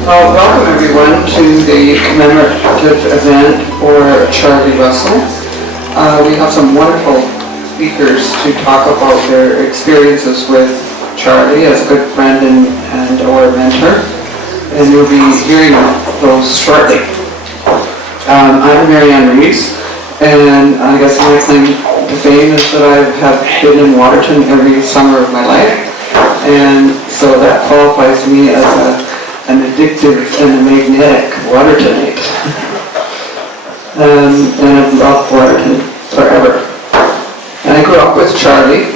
Welcome everyone to the commemorative event for Charlie Russell. We have some wonderful speakers to talk about their experiences with Charlie as a good friend and or mentor, and you'll be hearing those shortly. I'm Marianne Reeves, and I guess my claim to fame is that I have been in Waterton every summer of my life, and so that qualifies me as an addictive and a magnetic Watertonite. And I've loved Waterton forever. And I grew up with Charlie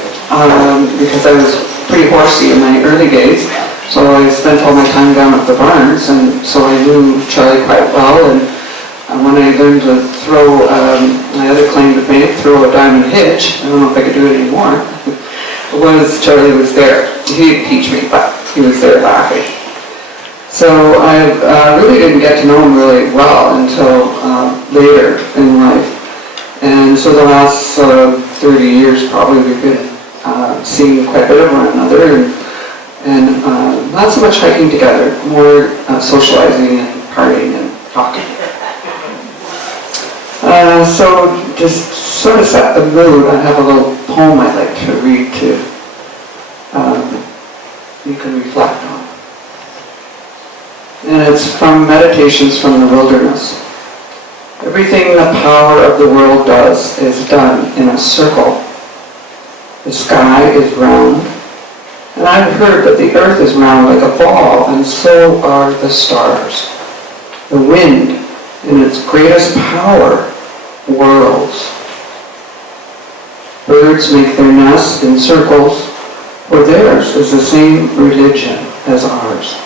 because I was pretty horsey in my early days, so I spent all my time down at the barns, and so I knew Charlie quite well. And when I learned to throw, my other claim to fame, throw a diamond hitch, I don't know if I could do it anymore, Charlie was there. He didn't teach me, but he was there laughing. So I really didn't get to know him really well until later in life. And so the last 30 years probably we've been seeing quite a bit of one another, and not so much hiking together, more socializing and partying and talking. So just sort of set the mood, I have a little poem I'd like to read to you can reflect on. And it's from Meditations from the Wilderness. Everything the power of the world does is done in a circle. The sky is round, and I've heard that the earth is round like a ball, and so are the stars. The wind, in its greatest power, whirls. Birds make their nests in circles, for theirs is the same religion as ours.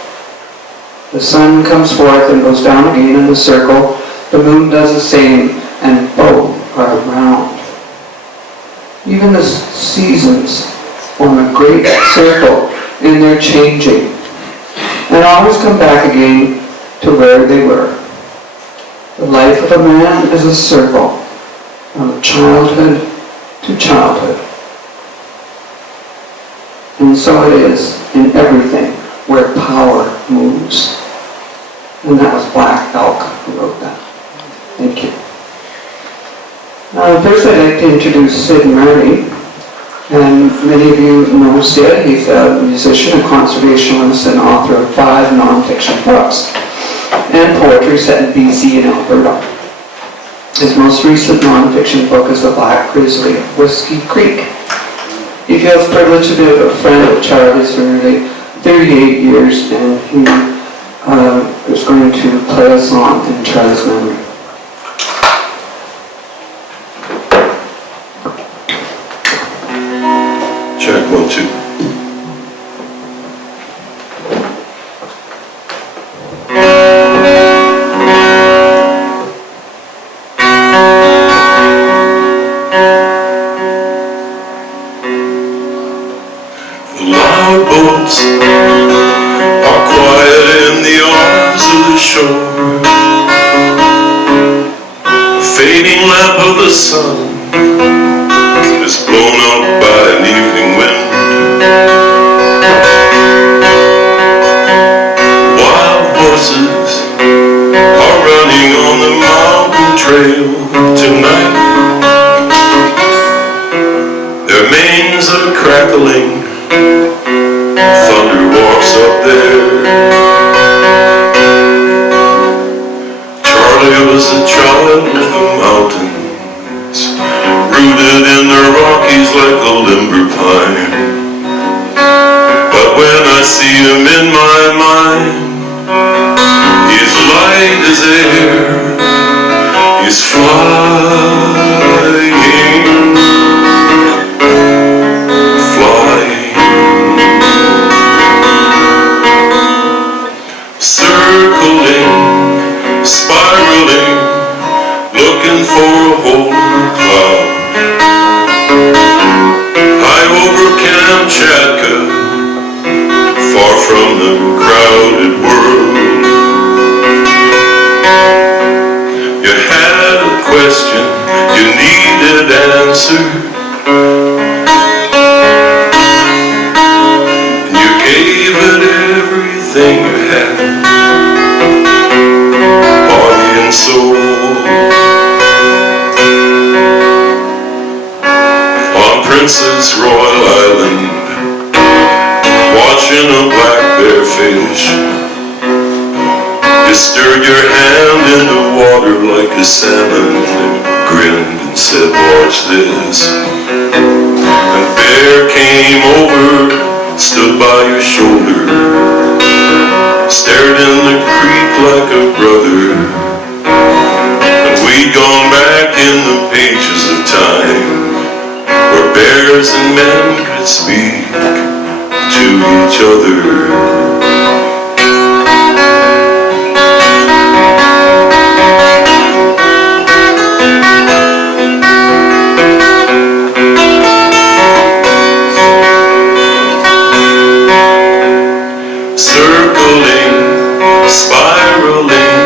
The sun comes forth and goes down again in the circle. The moon does the same, and both are round. Even the seasons form a great circle in their changing, and always come back again to where they were. The life of a man is a circle, from childhood to childhood. And so it is in everything where power moves. And that was Black Elk who wrote that. Thank you. First I'd like to introduce Sid Marty. And many of you know Sid. He's a musician, a conservationist, and author of 5 non-fiction books and poetry set in BC and Alberta. His most recent non-fiction book is The Black Grizzly of Whiskey Creek. He feels privileged to be a friend of Charlie's for nearly 38 years, and he is going to play a song in Charlie's memory. Check 1, 2. The sun is blown up by an evening wind. Wild horses are running on the mountain trail tonight. Their manes are crackling, thunder walks up there. Charlie was a child of the mountain, rooted in the Rockies like a limber pine. But when I see him in my mind, he's light as air, he's flying, circling, spiraling, looking for a whole cloud. High over Kamchatka, far from the crowded world. You had a question you needed answered, and you gave it everything you had. stirred your hand in the water like a salmon, and grinned and said, watch this. And bear came over, stood by your shoulder, stared in the creek like a brother. And we'd gone back in the pages of time, where bears and men could speak to each other. Spiraling,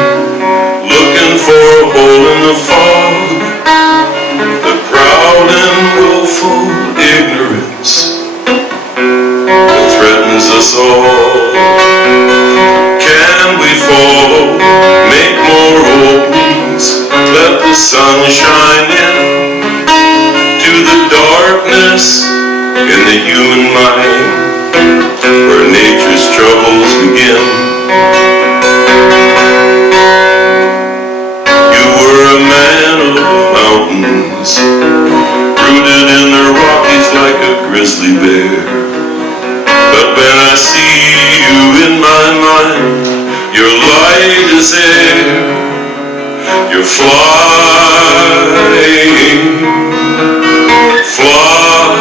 looking for a hole in the fog, the proud and willful ignorance that threatens us all. Can we fall, make more openings, let the sun shine in to the darkness in the human mind, where nature's troubles begin? A man of the mountains, rooted in the Rockies like a grizzly bear. But when I see you in my mind, your light is air. You're flying, you're flying.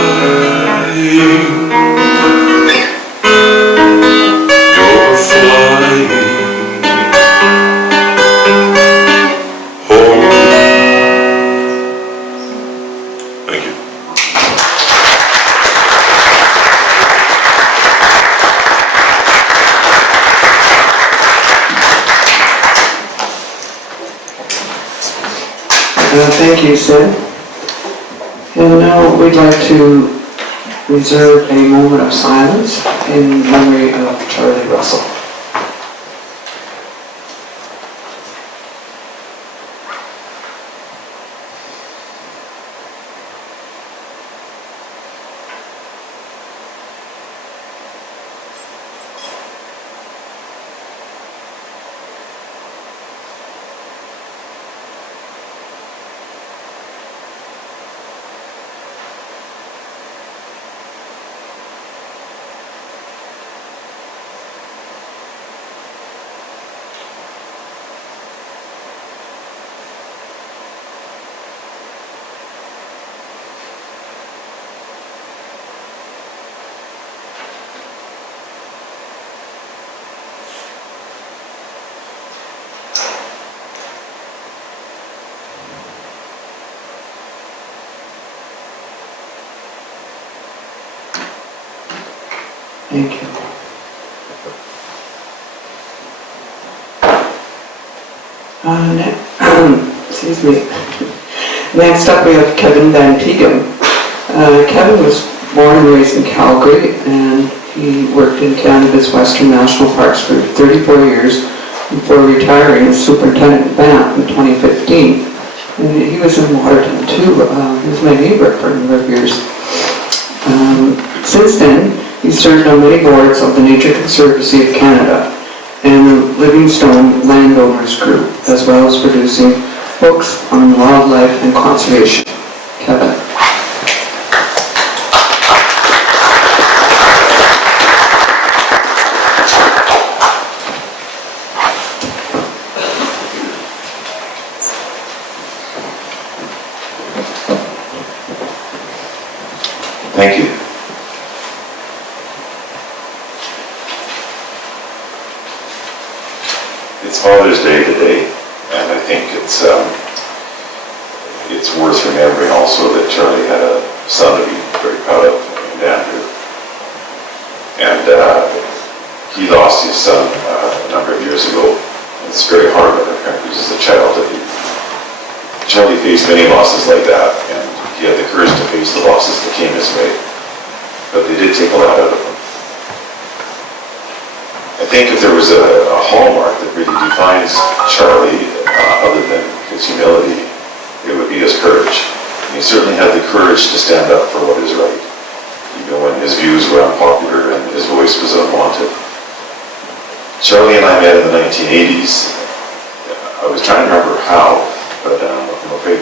Thank you, Sid. And now we'd like to reserve a moment of silence in memory of Charlie Russell. Thank you. Excuse me. Next up we have Kevin Van Peegem. Kevin was born and raised in Calgary, and he worked in Canada's Western National Parks for 34 years before retiring as superintendent of Banff in 2015. And he was in Waterton too. He was my neighbor for a number of years. Since then, he served on many boards of the Nature Conservancy of Canada and the Livingstone Landowners Group, as well as producing books on wildlife and conservation. Kevin. Thank you. It's Father's Day today, and I think it's worth remembering also that Charlie had a son to be very proud of, named Andrew. And he lost his son a number of years ago. It's very hard on our country as a child. Charlie faced many losses like that, and he had the courage to face the losses that came his way. But they did take a lot out of him. I think if there was a hallmark that really defines Charlie, other than his humility, it would be his courage. And he certainly had the courage to stand up for what is right, even when his views were unpopular and his voice was unwanted. Charlie and I met in the 1980s, I was trying to remember how, but I'm afraid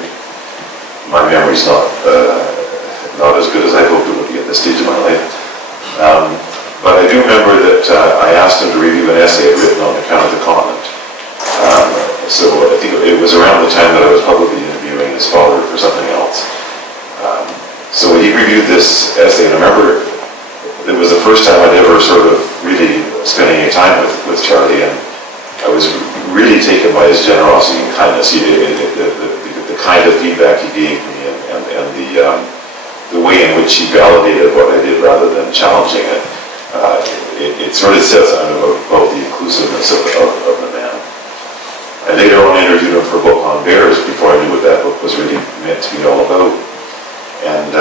my memory's not as good as I hoped it would be at this stage of my life. But I do remember that I asked him to review an essay I'd written on account of the continent. So I think it was around the time that I was publicly interviewing his father for something else. So he reviewed this essay, and I remember it was the first time I'd ever sort of really spent any time with Charlie, and I was really taken by his generosity and kindness. The kind of feedback he gave me, and the way in which he validated what I did rather than challenging it. It sort of says something about the inclusiveness of the man. I later on interviewed him for a book on bears before I knew what that book was really meant to be all about. And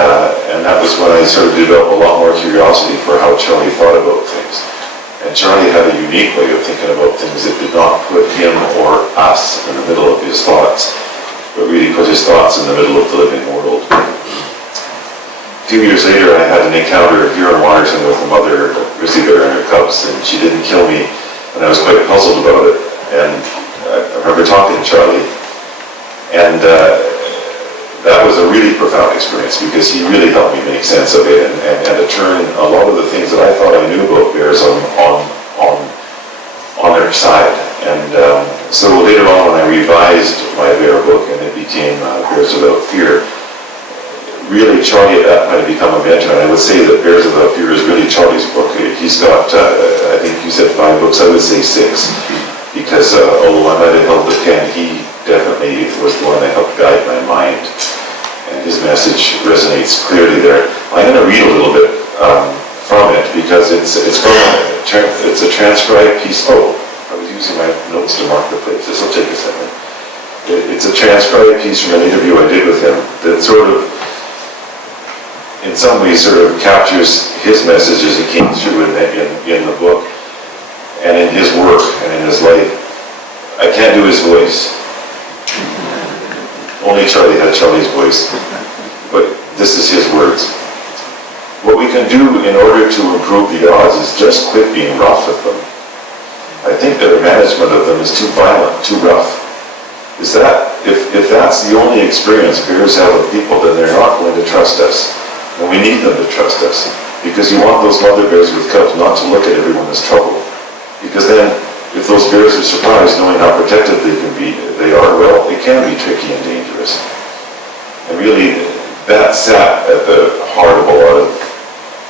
that was when I sort of developed a lot more curiosity for how Charlie thought about things. And Charlie had a unique way of thinking about things that did not put him or us in the middle of his thoughts, but really put his thoughts in the middle of the living world. A few years later, I had an encounter here in Waterton with a mother grizzly bear and her cubs, and she didn't kill me, and I was quite puzzled about it. And I remember talking to Charlie, and that was a really profound experience because he really helped me make sense of it and to turn a lot of the things that I thought I knew about bears on their side. And so later on, when I revised my bear book and it became Bears Without Fear, really Charlie at that point had become a mentor, and I would say that Bears Without Fear is really Charlie's book. He's got, I think you said 5 books, I would say 6, because although I might have held the pen, he definitely was the one that helped guide my mind, and his message resonates clearly there. I'm going to read a little bit from it, because it's a transcribed piece. Oh, I was using my notes to mark the place. This will take a second. It's a transcribed piece from an interview I did with him that sort of, in some ways, sort of captures his message as he came through in the book and in his work and in his life. I can't do his voice. Only Charlie had Charlie's voice. But this is his words. What we can do in order to improve the odds is just quit being rough with them. I think their management of them is too violent, too rough. Is that, if that's the only experience bears have with people, then they're not going to trust us. And we need them to trust us, because you want those mother bears with cubs not to look at everyone as trouble. Because then, if those bears are surprised knowing how protected they are, well, it can be tricky and dangerous. And really, that sat at the heart of a lot of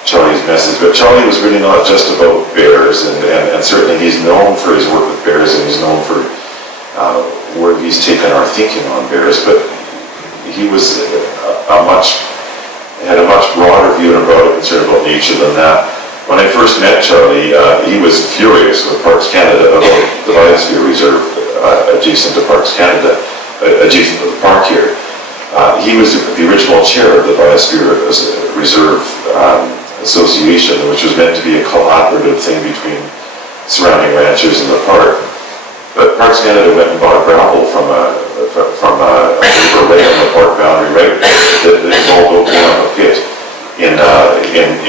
Charlie's message. But Charlie was really not just about bears, and certainly he's known for his work with bears, and he's known for where he's taken our thinking on bears, but he was had a much broader view and a broader concern about nature than that. When I first met Charlie, he was furious with Parks Canada about the Biosphere Reserve adjacent to Parks Canada, adjacent to the park here. He was the original chair of the Biosphere Reserve Association, which was meant to be a collaborative thing between surrounding ranchers and the park. But Parks Canada went and bought gravel from a river right on the park boundary, right, that involved opening up a pit in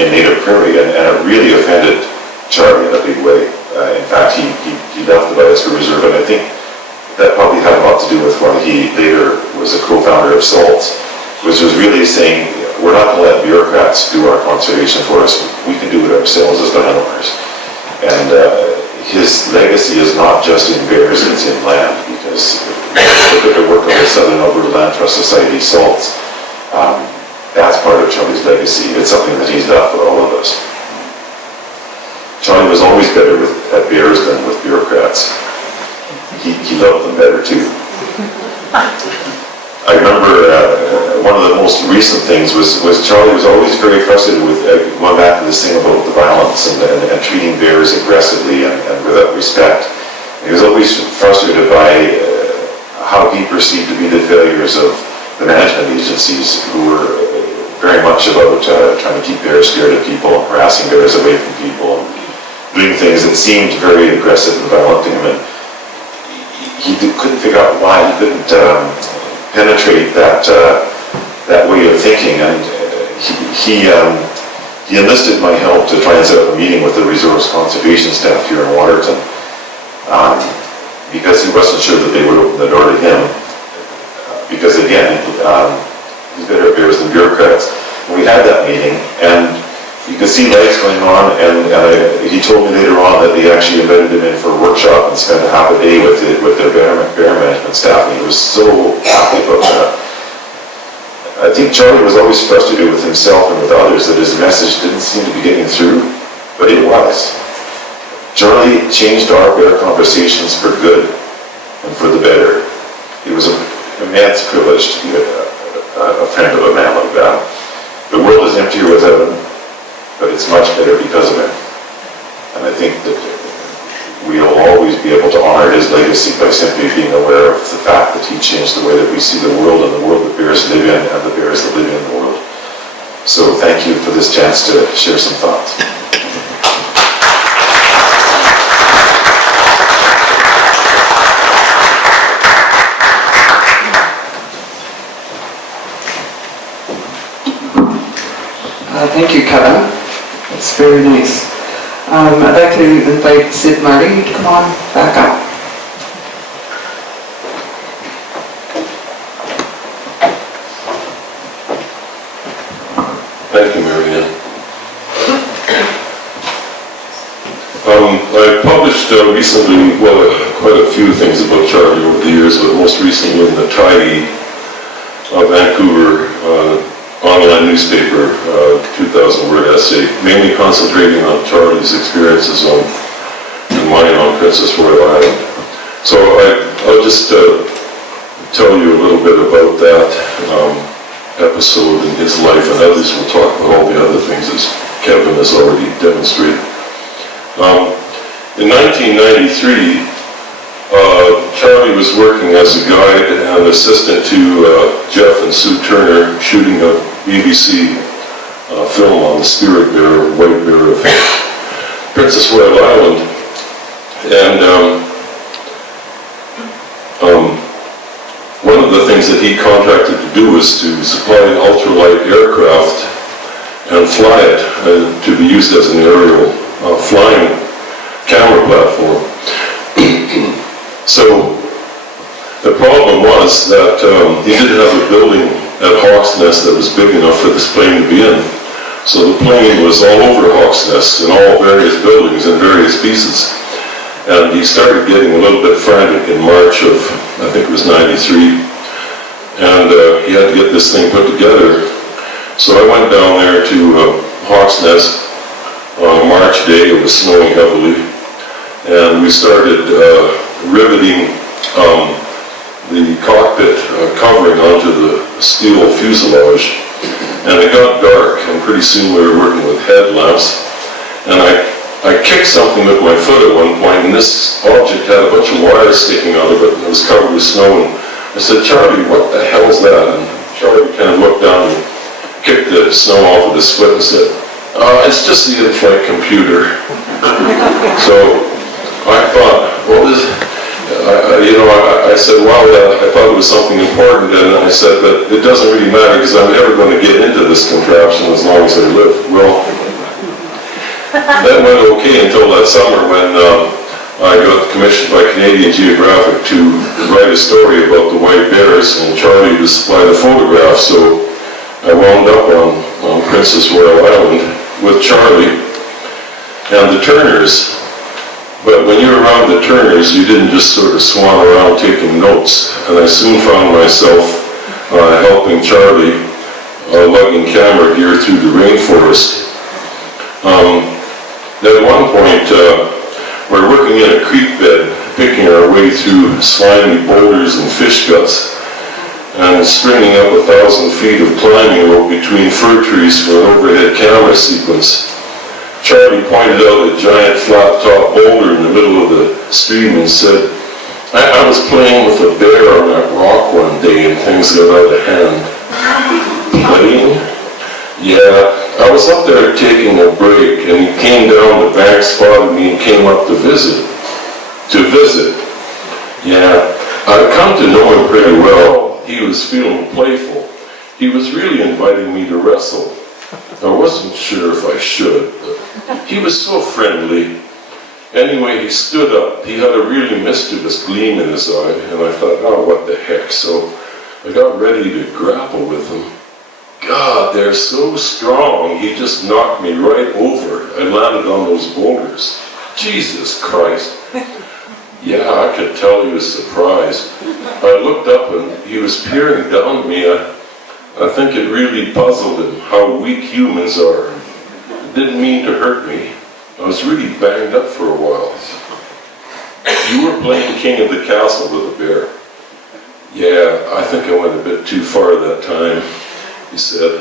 native prairie, and it really offended Charlie in a big way. In fact, he left the Biosphere Reserve, and I think that probably had a lot to do with why he later was a co-founder of SALTS, which was really saying, we're not going to let bureaucrats do our conservation for us. We can do it ourselves as landowners. And his legacy is not just in bears, it's in land, because look at the work of the Southern Alberta Land Trust Society, SALTS. That's part of Charlie's legacy. It's something that he's left for all of us. Charlie was always better at bears than with bureaucrats. He loved them better too. I remember one of the most recent things was Charlie was always very frustrated with, going back to this thing about the violence and treating bears aggressively and without respect. He was always frustrated by how he perceived to be the failures of the management agencies, who were very much about trying to keep bears scared of people and harassing bears away from people and doing things that seemed very aggressive and violent to him. And he couldn't figure out why he couldn't penetrate that way of thinking, and he enlisted my help to try and set up a meeting with the resource conservation staff here in Waterton. because he wasn't sure that they would open the door to him. Because again, he's better at bears than bureaucrats. And we had that meeting, and you could see lights going on, and he told me later on that they actually invited him in for a workshop and spent a half a day with their bear management staff, and he was so happy about that. I think Charlie was always frustrated with himself and with others that his message didn't seem to be getting through, but it was. Charlie changed our bear conversations for good and for the better. It was an immense privilege to be a friend of a man like that. The world is emptier without him, but it's much better because of him. And I think that we'll always be able to honor his legacy by simply being aware of the fact that he changed the way that we see the world and the world that bears live in and the bears that live in the world. So thank you for this chance to share some thoughts. Thank you, Kevin. It's very nice. I'd like to invite Sid Marty to come on back up. Thank you, Marianne. I published recently, quite a few things about Charlie over the years, but most recently in the Tidy Vancouver online newspaper, 2,000-word essay, mainly concentrating on Charlie's experiences and mine on Princess Royal Island. So I'll just tell you a little bit about that episode in his life, and others will talk about all the other things as Kevin has already demonstrated. In 1993, Charlie was working as a guide and assistant to Jeff and Sue Turner, shooting a BBC film on the spirit bear, white bear of Princess Royal Island. And one of the things that he contracted to do was to supply an ultralight aircraft and fly it to be used as an aerial flying camera platform. So the problem was that he didn't have a building at Hawk's Nest that was big enough for this plane to be in. So the plane was all over Hawk's Nest in all various buildings and various pieces. And he started getting a little bit frantic in March of, I think it was 93. And he had to get this thing put together. So I went down there to Hawk's Nest on a March day. It was snowing heavily. And we started riveting the cockpit covering onto the steel fuselage, and it got dark, and pretty soon we were working with headlamps, and I kicked something with my foot at one point, and this object had a bunch of wires sticking out of it, and it was covered with snow, and I said, "Charlie, what the hell is that?" And Charlie kind of looked down and kicked the snow off with his foot and said, "It's just the in-flight computer." So I thought, well, I said, wow, I thought it was something important, and I said, but it doesn't really matter because I'm never going to get into this contraption as long as I live. Well, that went okay until that summer when I got commissioned by Canadian Geographic to write a story about the white bears, and Charlie to supply the photographs, so I wound up on Princess Royal Island with Charlie and the Turners. But when you were around the Turners, you didn't just sort of swan around taking notes. And I soon found myself helping Charlie lugging camera gear through the rainforest. At one point, we're working in a creek bed, picking our way through slimy boulders and fish guts, and stringing up 1,000 feet of climbing rope between fir trees for an overhead camera sequence. Charlie pointed out a giant flat-top boulder in the middle of the stream and said, I was playing with a bear on that rock one day and things got out of hand. Playing? Yeah, I was up there taking a break and he came down the bank, spotted me and came up to visit. Yeah, I've come to know him pretty well. He was feeling playful. He was really inviting me to wrestle. I wasn't sure if I should, but he was so friendly. Anyway, he stood up. He had a really mischievous gleam in his eye, and I thought, oh, what the heck. So I got ready to grapple with him. God, they're so strong. He just knocked me right over. I landed on those boulders. Jesus Christ. Yeah, I could tell he was surprised. I looked up and he was peering down at me. I think it really puzzled him how weak humans are. It didn't mean to hurt me. I was really banged up for a while. You were playing king of the castle with a bear. Yeah, I think I went a bit too far that time, he said.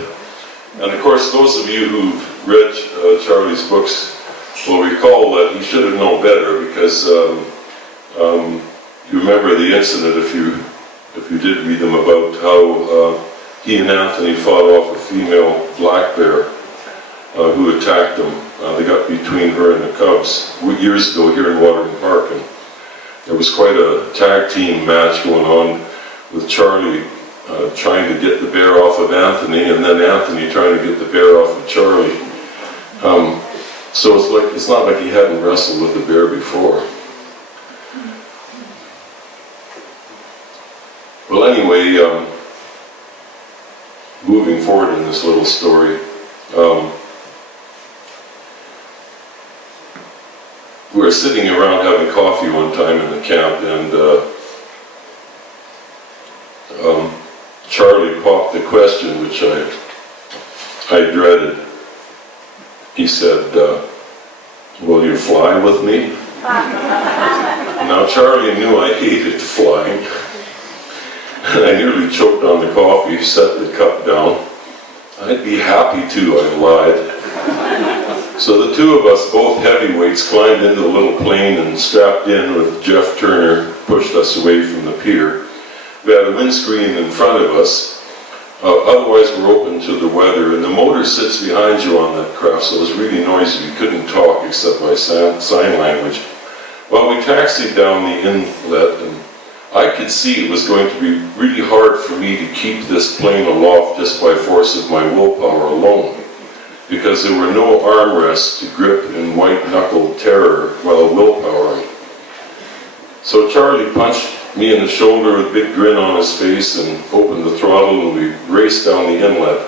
And of course, those of you who've read Charlie's books will recall that he should have known better, because you remember the incident, if you did read them, about how he and Anthony fought off a female black bear who attacked them. They got between her and the cubs years ago here in Waterton Park, and there was quite a tag team match going on with Charlie trying to get the bear off of Anthony, and then Anthony trying to get the bear off of Charlie. So it's not like he hadn't wrestled with the bear before. Well, anyway, moving forward in this little story, we were sitting around having coffee one time in the camp, and Charlie popped the question, which I dreaded. He said, will you fly with me? Now Charlie knew I hated flying, and I nearly choked on the coffee, set the cup down. I'd be happy to, I lied. So the two of us, both heavyweights, climbed into the little plane and strapped in with Jeff Turner, pushed us away from the pier. We had a windscreen in front of us. Otherwise, we're open to the weather, and the motor sits behind you on that craft, so it was really noisy. You couldn't talk except by sign language. Well, we taxied down the inlet, and I could see it was going to be really hard for me to keep this plane aloft just by force of my willpower alone, because there were no armrests to grip in white-knuckled terror while willpowering. So Charlie punched me in the shoulder with a big grin on his face and opened the throttle, and we raced down the inlet.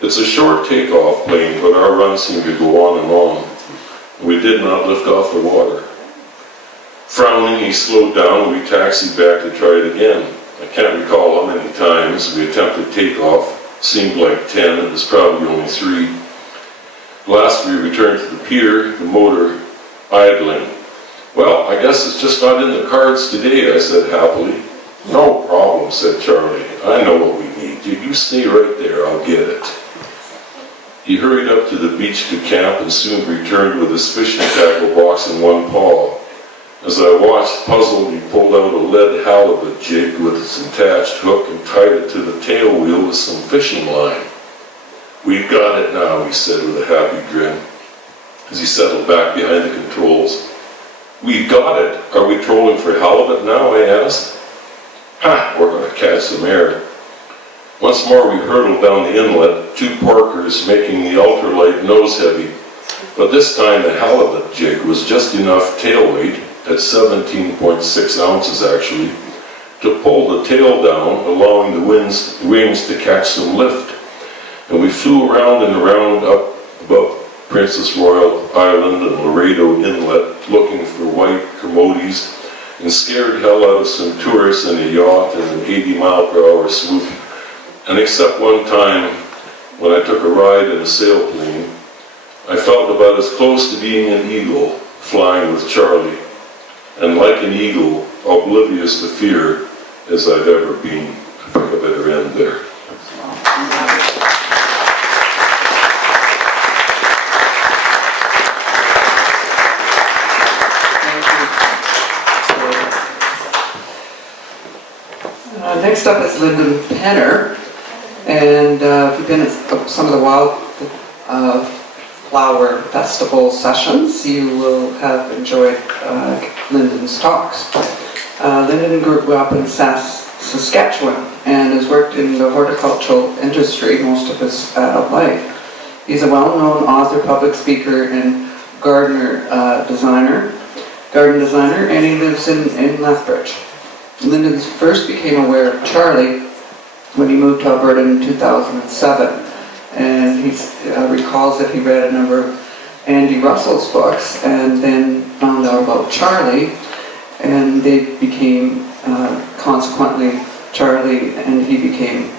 It's a short takeoff plane, but our run seemed to go on and on. We did not lift off the water. Frowning, he slowed down, and we taxied back to try it again. I can't recall how many times we attempted takeoff. Seemed like 10, it was probably only 3. Last we returned to the pier, the motor idling. Well, I guess it's just not in the cards today, I said happily. No problem, said Charlie. I know what we need. You stay right there, I'll get it. He hurried up to the beach to camp and soon returned with his fishing tackle box in one paw. As I watched, puzzled, he pulled out a lead halibut jig with its attached hook and tied it to the tail wheel with some fishing line. We've got it now, he said with a happy grin, as he settled back behind the controls. We've got it. Are we trolling for halibut now, I asked. Ha, we're going to catch some air. Once more we hurtled down the inlet, 2 porkers making the ultralight nose heavy. But this time the halibut jig was just enough tail weight, at 17.6 ounces actually, to pull the tail down, allowing the wings to catch some lift. And we flew around and around up above Princess Royal Island and Laredo Inlet, looking for white commodities, and scared hell out of some tourists in a yacht and an 80-mile-per-hour swoop. And except one time, when I took a ride in a sailplane, I felt about as close to being an eagle flying with Charlie, and like an eagle, oblivious to fear as I've ever been. I think I better end there. Next up is Lyndon Penner, and if you've been at some of the Wildflower Festival sessions, you will have enjoyed Lyndon's talks. Lyndon grew up in Saskatchewan and has worked in the horticultural industry most of his life. He's a well-known author, public speaker, and gardener designer. garden designer, and he lives in Lethbridge. Lyndon first became aware of Charlie when he moved to Alberta in 2007, and he recalls that he read a number of Andy Russell's books and then found out about Charlie, and they became, consequently, Charlie and he became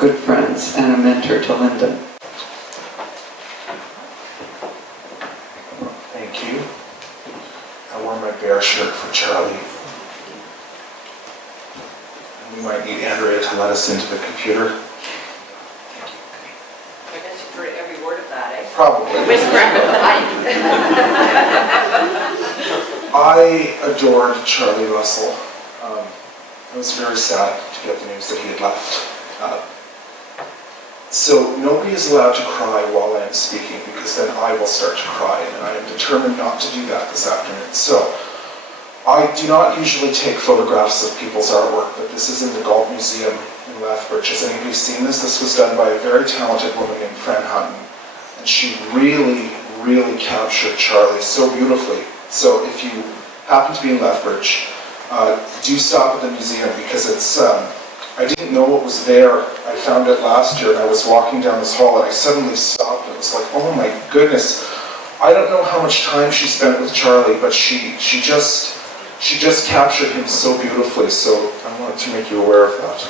good friends and a mentor to Lyndon. Thank you. I wore my bear shirt for Charlie. And we might need Andrea to let us into the computer. I guess you've heard every word of that, eh? Probably. Whisper under the mic. I adored Charlie Russell. I was very sad to get the news that he had left. So nobody is allowed to cry while I am speaking, because then I will start to cry, and I am determined not to do that this afternoon. So I do not usually take photographs of people's artwork, but this is in the Galt Museum in Lethbridge. Has anybody seen this? This was done by a very talented woman named Fran Hutton, and she really, really captured Charlie so beautifully. So if you happen to be in Lethbridge, do stop at the museum, because it's, I didn't know what was there. I found it last year, and I was walking down this hall, and I suddenly stopped. It was like, oh my goodness. I don't know how much time she spent with Charlie, but she just captured him so beautifully, so I wanted to make you aware of that.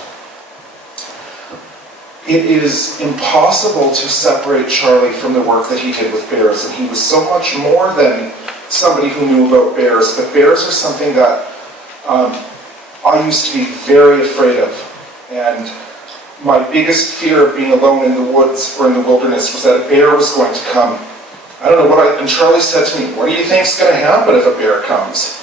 It is impossible to separate Charlie from the work that he did with bears, and he was so much more than somebody who knew about bears, but bears are something that I used to be very afraid of, and my biggest fear of being alone in the woods or in the wilderness was that a bear was going to come. I don't know what and Charlie said to me, what do you think is going to happen if a bear comes?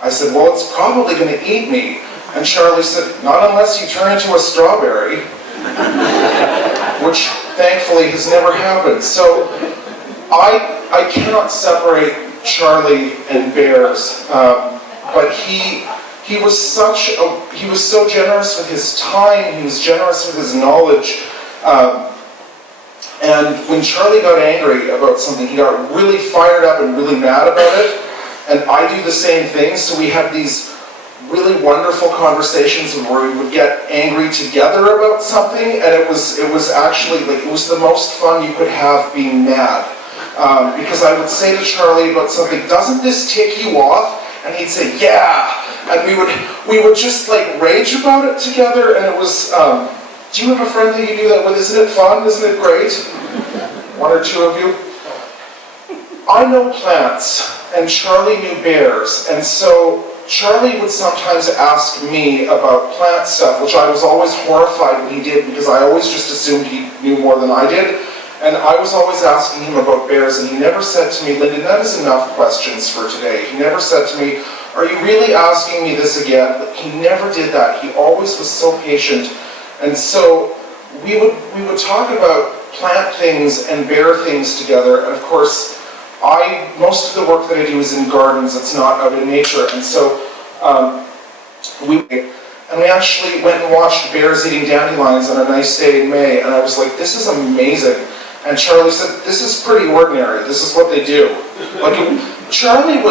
I said, well, it's probably going to eat me. And Charlie said, not unless you turn into a strawberry, which thankfully has never happened. So I cannot separate Charlie and bears, but he was so generous with his time, he was generous with his knowledge, and when Charlie got angry about something, he got really fired up and really mad about it, and I do the same thing, so we had these really wonderful conversations where we would get angry together about something, and it was actually, like, it was the most fun you could have being mad, because I would say to Charlie about something, doesn't this tick you off? And he'd say, yeah, and we would just like rage about it together, and it was, do you have a friend that you do that with? Isn't it fun? Isn't it great? One or two of you? I know plants, and Charlie knew bears, and so Charlie would sometimes ask me about plant stuff, which I was always horrified when he did, because I always just assumed he knew more than I did. And I was always asking him about bears, and he never said to me, Lyndon, that is enough questions for today. He never said to me, are you really asking me this again? But he never did that. He always was so patient. And so we would talk about plant things and bear things together. And of course, most of the work that I do is in gardens. It's not out in nature. And so we actually went and watched bears eating dandelions on a nice day in May. And I was like, this is amazing. And Charlie said, this is pretty ordinary. This is what they do. Like, Charlie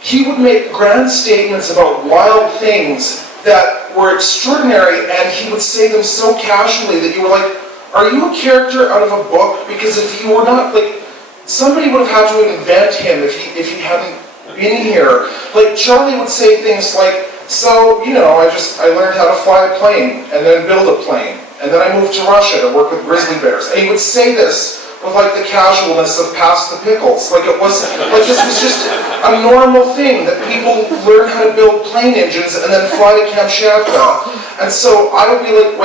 he would make grand statements about wild things that were extraordinary, and he would say them so casually that you were like, are you a character out of a book? Because if you were not, like, somebody would have had to invent him if he hadn't been here. Like, Charlie would say things like, so, you know, I learned how to fly a plane, and then build a plane. And then I moved to Russia to work with grizzly bears. And he would say this with like the casualness of pass the pickles. Like this was just a normal thing that people learn how to build plane engines and then fly to Kamchatka. And so I would be like,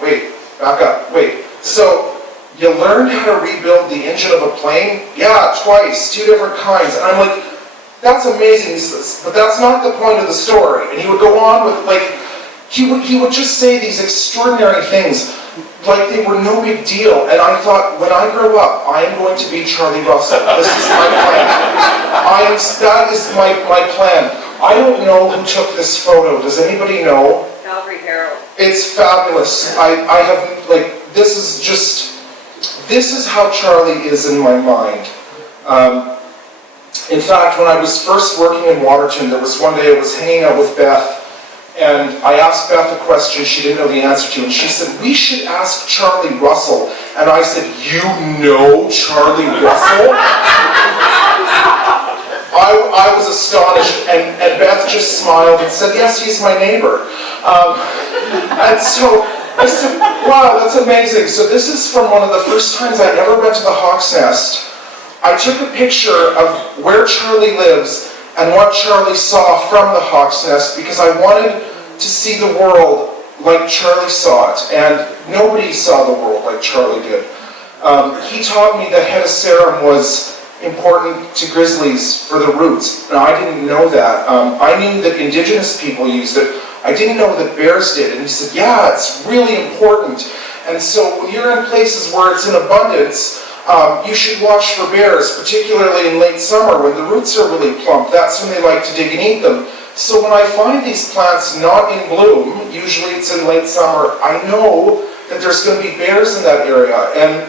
wait, back up, wait. So you learned how to rebuild the engine of a plane? Yeah, twice, 2 different kinds. And I'm like, that's amazing. He says, but that's not the point of the story. And he would go on with like, he would just say these extraordinary things like they were no big deal. And I thought, when I grow up, I am going to be Charlie Russell. This is my plan. That is my plan. I don't know who took this photo. Does anybody know? Calgary Herald. It's fabulous. I have, like, this is how Charlie is in my mind. In fact, when I was first working in Waterton, there was one day I was hanging out with Beth, and I asked Beth a question she didn't know the answer to, and she said, "We should ask Charlie Russell." And I said, "You know Charlie Russell?" I was astonished, and Beth just smiled and said, "Yes, he's my neighbor." And so I said, "Wow, that's amazing." So this is from one of the first times I ever went to the Hawk's Nest. I took a picture of where Charlie lives and what Charlie saw from the Hawk's Nest because I wanted to see the world like Charlie saw it, and nobody saw the world like Charlie did. He taught me that heterocerum was important to grizzlies for the roots. Now, I didn't know that. I knew that indigenous people used it. I didn't know that bears did. And he said, "Yeah, it's really important." And so when you're in places where it's in abundance, you should watch for bears, particularly in late summer when the roots are really plump. That's when they like to dig and eat them. So when I find these plants not in bloom, usually it's in late summer, I know that there's going to be bears in that area. And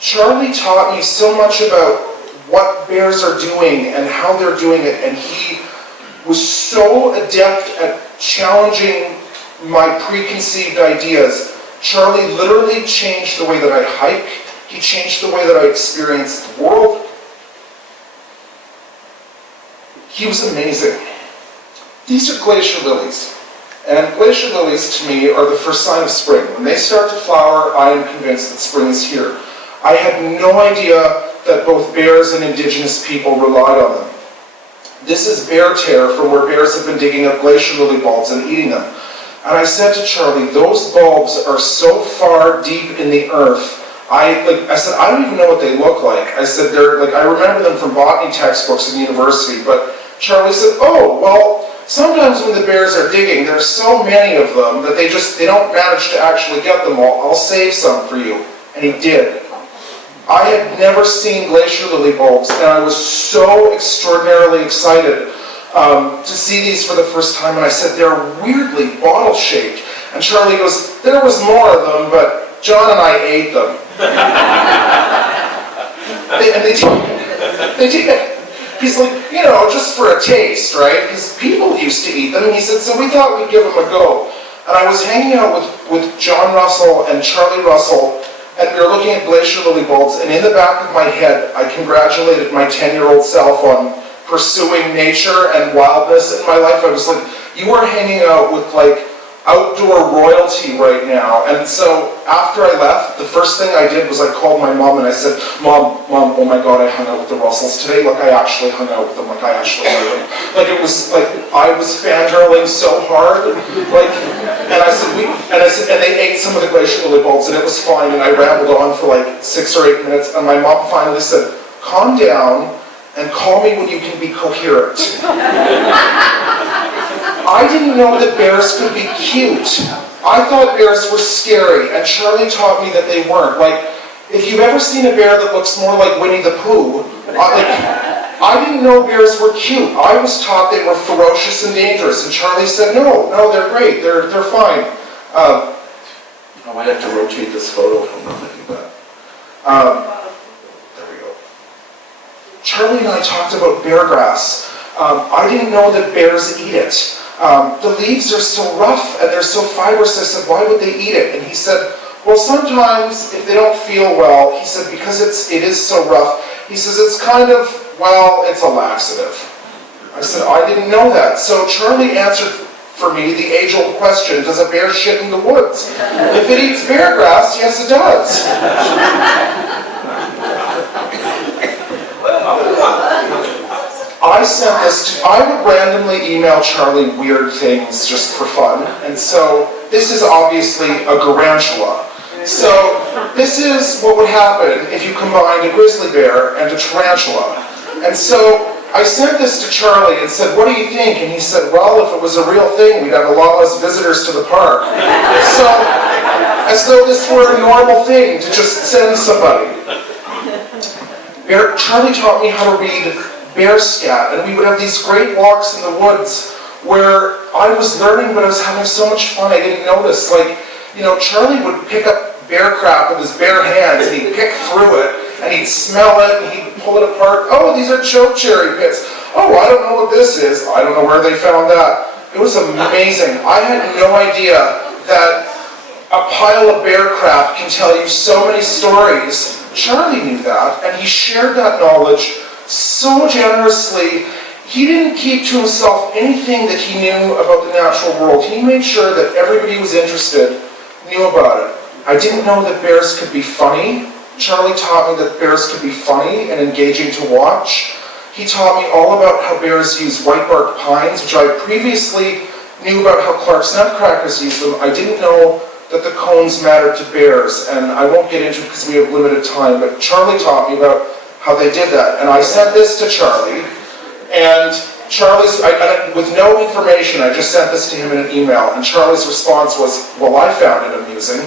Charlie taught me so much about what bears are doing and how they're doing it, and he was so adept at challenging my preconceived ideas. Charlie literally changed the way that I hike. He changed the way that I experienced the world. He was amazing. These are glacier lilies. And glacier lilies, to me, are the first sign of spring. When they start to flower, I am convinced that spring is here. I had no idea that both bears and indigenous people relied on them. This is bear tear from where bears have been digging up glacier lily bulbs and eating them. And I said to Charlie, those bulbs are so far deep in the earth. I said, I don't even know what they look like. I said, I remember them from botany textbooks in university, but Charlie said, "Oh, well, sometimes when the bears are digging, there's so many of them that they don't manage to actually get them all. I'll save some for you." And he did. I had never seen glacier lily bulbs, and I was so extraordinarily excited to see these for the first time. And I said, "They're weirdly bottle-shaped." And Charlie goes, "There was more of them, but John and I ate them." They did. He's like, just for a taste, right? Because people used to eat them. And he said, "So we thought we'd give them a go." And I was hanging out with John Russell and Charlie Russell, and we were looking at glacier lily bulbs, and in the back of my head, I congratulated my 10-year-old self on pursuing nature and wildness in my life. I was like, you are hanging out with outdoor royalty right now. And so after I left, the first thing I did was I called my mom and I said, Mom, oh my God, I hung out with the Russells today. I actually hung out with them. I actually knew them. It was I was fangirling so hard. And they ate some of the glacier lily bulbs, and it was fine. And I rambled on for 6 or 8 minutes, and my mom finally said, "Calm down and call me when you can be coherent." I didn't know that bears could be cute. I thought bears were scary, and Charlie taught me that they weren't. If you've ever seen a bear that looks more like Winnie the Pooh, I didn't know bears were cute. I was taught they were ferocious and dangerous, and Charlie said, no, they're great, they're fine. I might have to rotate this photo if I'm not looking back. There we go. Charlie and I talked about bear grass. I didn't know that bears eat it. The leaves are so rough and they're so fibrous. I said, why would they eat it? And he said, well, sometimes if they don't feel well, he said, because it is so rough, he says, it's kind of, it's a laxative. I said, I didn't know that. So Charlie answered for me the age-old question, does a bear shit in the woods? If it eats bear grass, yes it does. I would randomly email Charlie weird things just for fun, and so this is obviously a garantula. So this is what would happen if you combined a grizzly bear and a tarantula. And so I sent this to Charlie and said, what do you think? And he said, well, if it was a real thing, we'd have a lot less visitors to the park. So, as though this were a normal thing to just send somebody. Charlie taught me how to read bear scat, and we would have these great walks in the woods where I was learning, but I was having so much fun I didn't notice. Charlie would pick up bear crap with his bare hands, and he'd pick through it, and he'd smell it, and he'd pull it apart. Oh, these are chokecherry pits. Oh, I don't know what this is. I don't know where they found that. It was amazing. I had no idea that a pile of bear crap can tell you so many stories. Charlie knew that, and he shared that knowledge so generously. He didn't keep to himself anything that he knew about the natural world. He made sure that everybody who was interested knew about it. I didn't know that bears could be funny. Charlie taught me that bears could be funny and engaging to watch. He taught me all about how bears use white bark pines, which I previously knew about how Clark's nutcrackers use them. I didn't know that the cones mattered to bears, and I won't get into it because we have limited time, but Charlie taught me about how they did that. And I sent this to Charlie, and with no information, I just sent this to him in an email, and Charlie's response was, well, I found it amusing.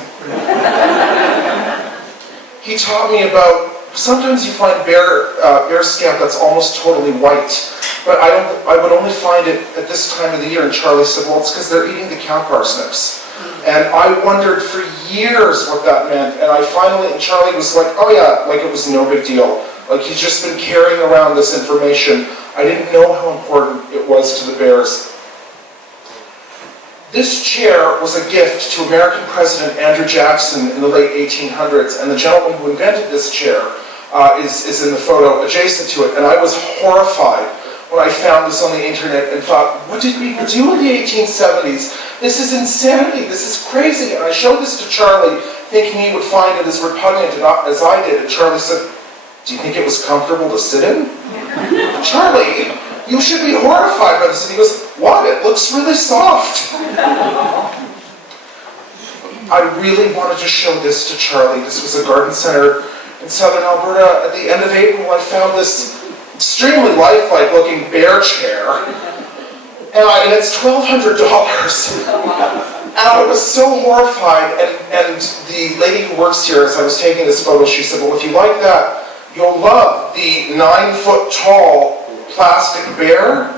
He taught me about, sometimes you find bear scamp that's almost totally white, but I would only find it at this time of the year, and Charlie said, well, it's because they're eating the cow parsnips. And I wondered for years what that meant, and and Charlie was like, oh yeah, like it was no big deal. Like he's just been carrying around this information. I didn't know how important it was to the bears. This chair was a gift to American President Andrew Jackson in the late 1800s, and the gentleman who invented this chair is in the photo adjacent to it, and I was horrified when I found this on the internet and thought, what did people do in the 1870s? This is insanity, this is crazy. And I showed this to Charlie, thinking he would find it as repugnant as I did, and Charlie said, do you think it was comfortable to sit in? Charlie, you should be horrified by this. And he goes, what? It looks really soft. I really wanted to show this to Charlie. This was a garden center in southern Alberta. At the end of April, I found this extremely lifelike looking bear chair. And it's $1,200. And I was so horrified. And the lady who works here, as I was taking this photo, she said, well, if you like that, you'll love the 9-foot-tall plastic bear.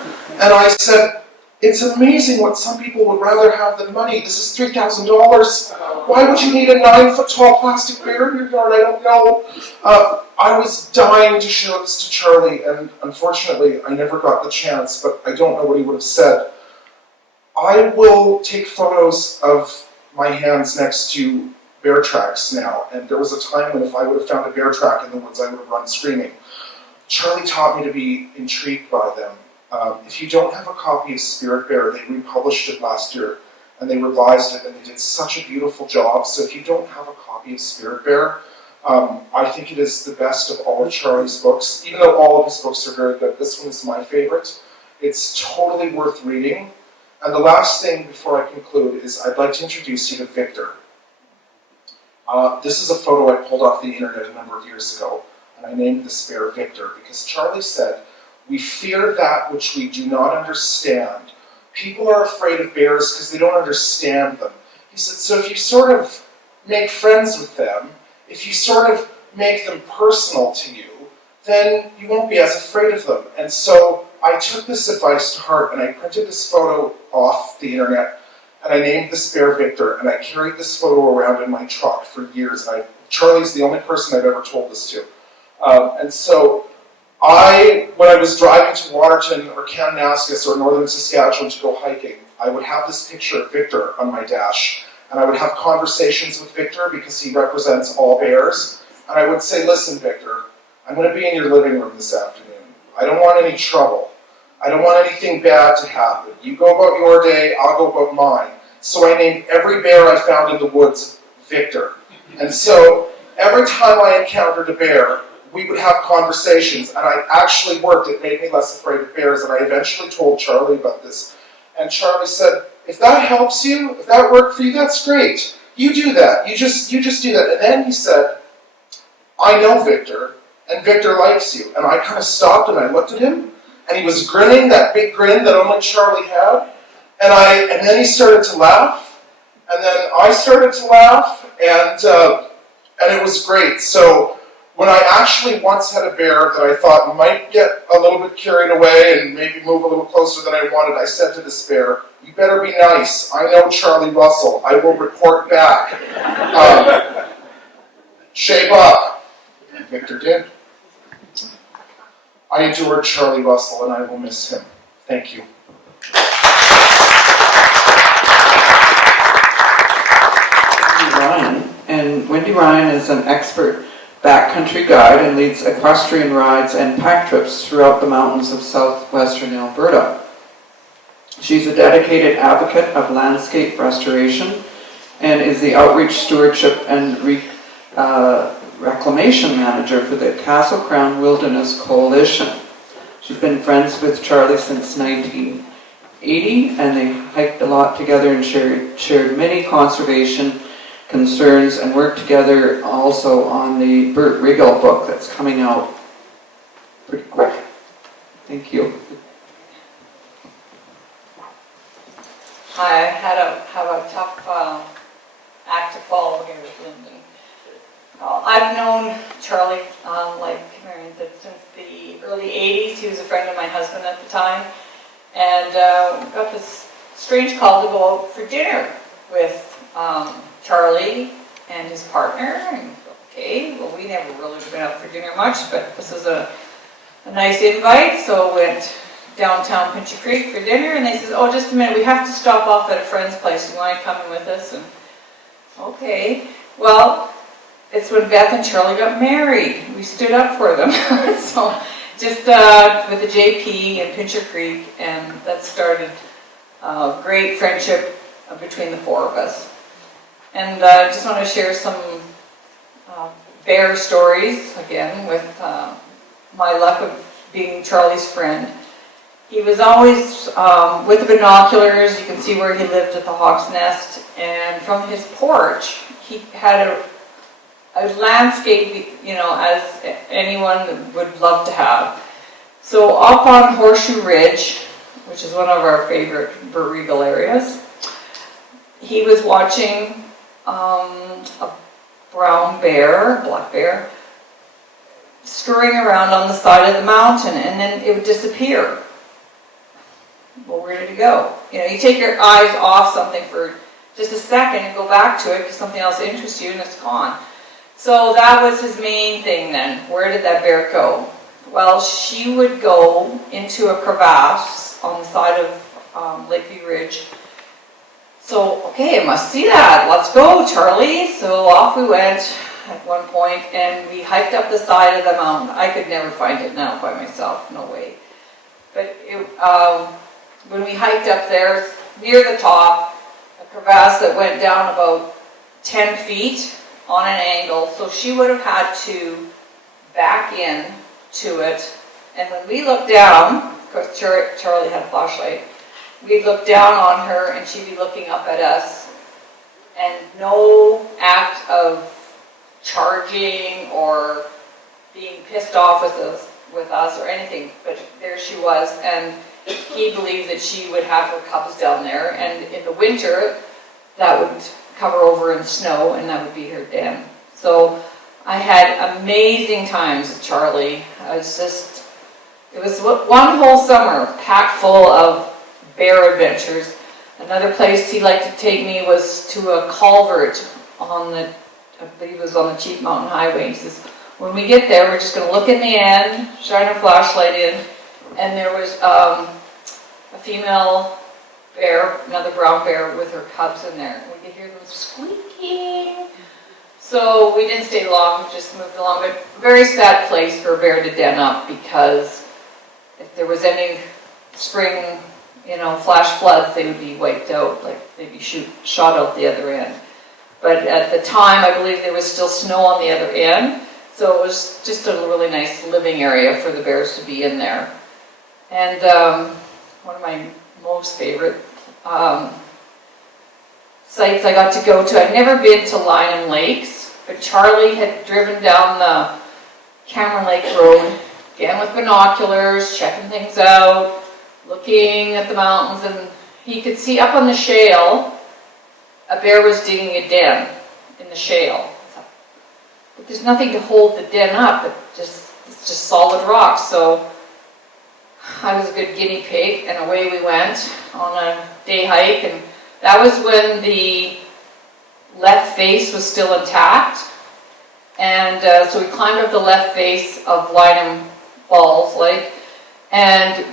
And I said, it's amazing what some people would rather have than money. This is $3,000. Why would you need a 9-foot-tall plastic bear in your yard? I don't know. I was dying to show this to Charlie, and unfortunately, I never got the chance, but I don't know what he would have said. I will take photos of my hands next to bear tracks now, and there was a time when if I would have found a bear track in the woods, I would have run screaming. Charlie taught me to be intrigued by them. If you don't have a copy of Spirit Bear, they republished it last year, and they revised it, and they did such a beautiful job. So if you don't have a copy of Spirit Bear, I think it is the best of all of Charlie's books. Even though all of his books are very good, this one is my favorite. It's totally worth reading. And the last thing before I conclude is I'd like to introduce you to Victor. This is a photo I pulled off the internet a number of years ago, and I named this bear Victor because Charlie said, we fear that which we do not understand. People are afraid of bears because they don't understand them. He said, so if you sort of make friends with them, if you sort of make them personal to you, then you won't be as afraid of them. And so I took this advice to heart, and I printed this photo off the internet, and I named this bear Victor, and I carried this photo around in my truck for years. And Charlie's the only person I've ever told this to. And so when I was driving to Waterton or Kananaskis or northern Saskatchewan to go hiking, I would have this picture of Victor on my dash, and I would have conversations with Victor because he represents all bears. And I would say, listen, Victor, I'm going to be in your living room this afternoon. I don't want any trouble. I don't want anything bad to happen. You go about your day, I'll go about mine. So I named every bear I found in the woods Victor. And so every time I encountered a bear, we would have conversations, and it actually worked. It made me less afraid of bears, and I eventually told Charlie about this. And Charlie said, if that helps you, if that worked for you, that's great. You do that. You just do that. And then he said, I know Victor, and Victor likes you. And I kind of stopped and I looked at him, and he was grinning, that big grin that only Charlie had. And then he started to laugh, and then I started to laugh, and it was great. So when I actually once had a bear that I thought might get a little bit carried away and maybe move a little closer than I wanted, I said to this bear, you better be nice. I know Charlie Russell. I will report back. Shape up. Victor did. I adored Charlie Russell and I will miss him. Thank you. Ryan, and Wendy Ryan is an expert backcountry guide and leads equestrian rides and pack trips throughout the mountains of southwestern Alberta. She's a dedicated advocate of landscape restoration and is the outreach, stewardship, and reclamation manager for the Castle Crown Wilderness Coalition. She's been friends with Charlie since 1980, and they hiked a lot together and shared many conservation concerns, and worked together also on the Burt Regal book that's coming out pretty quick. Thank you. I have a tough act to follow here with Lyndon. I've known Charlie, like Marion said, since the early 80s. He was a friend of my husband at the time. And got this strange call to go out for dinner with Charlie and his partner. And okay, well, we never really been out for dinner much, but this was a nice invite, so went downtown Pincher Creek for dinner, and they said, oh, just a minute, we have to stop off at a friend's place. You want to come in with us? And okay, well, it's when Beth and Charlie got married. We stood up for them. So just with the JP and Pincher Creek, and that started a great friendship between the four of us. And I just want to share some bear stories, again, with my luck of being Charlie's friend. He was always with the binoculars. You can see where he lived at the Hawk's Nest, and from his porch, he had a landscape, you know, as anyone would love to have. So up on Horseshoe Ridge, which is one of our favorite Burt Regal areas, he was watching a brown bear, black bear, scurrying around on the side of the mountain, and then it would disappear. Well, where did it go? You know, you take your eyes off something for just a second and go back to it because something else interests you and it's gone. So that was his main thing then. Where did that bear go? Well, she would go into a crevasse on the side of Lakeview Ridge. So, okay, I must see that. Let's go, Charlie. So off we went at one point, and we hiked up the side of the mountain. I could never find it now by myself, no way. But when we hiked up there, near the top, a crevasse that went down about 10 feet on an angle, so she would have had to back in to it. And when we looked down, of course Charlie had a flashlight, we'd look down on her and she'd be looking up at us, and no act of charging or being pissed off with us or anything, but there she was, and he believed that she would have her cubs down there, and in the winter that would cover over in snow, and that would be her den. So I had amazing times with Charlie. It was one whole summer packed full of bear adventures. Another place he liked to take me was to a culvert on the, I believe it was on the Chief Mountain Highway. He says, when we get there, we're just going to look in the end, shine our flashlight in, and there was a female bear, another brown bear with her cubs in there. We could hear them squeaking. So we didn't stay long, just moved along. But very sad place for a bear to den up, because if there was any spring, you know, flash floods, they would be wiped out, like they'd be shot out the other end. But at the time, I believe there was still snow on the other end, so it was just a really nice living area for the bears to be in there. And one of my most favorite sites I got to go to, I'd never been to Lynham Lakes, but Charlie had driven down the Cameron Lake Road, again with binoculars, checking things out, looking at the mountains, and he could see up on the shale, a bear was digging a den in the shale. But there's nothing to hold the den up, it's just solid rock. So I was a good guinea pig, and away we went on a day hike, and that was when the left face was still intact. And so we climbed up the left face of Lynham Falls Lake. And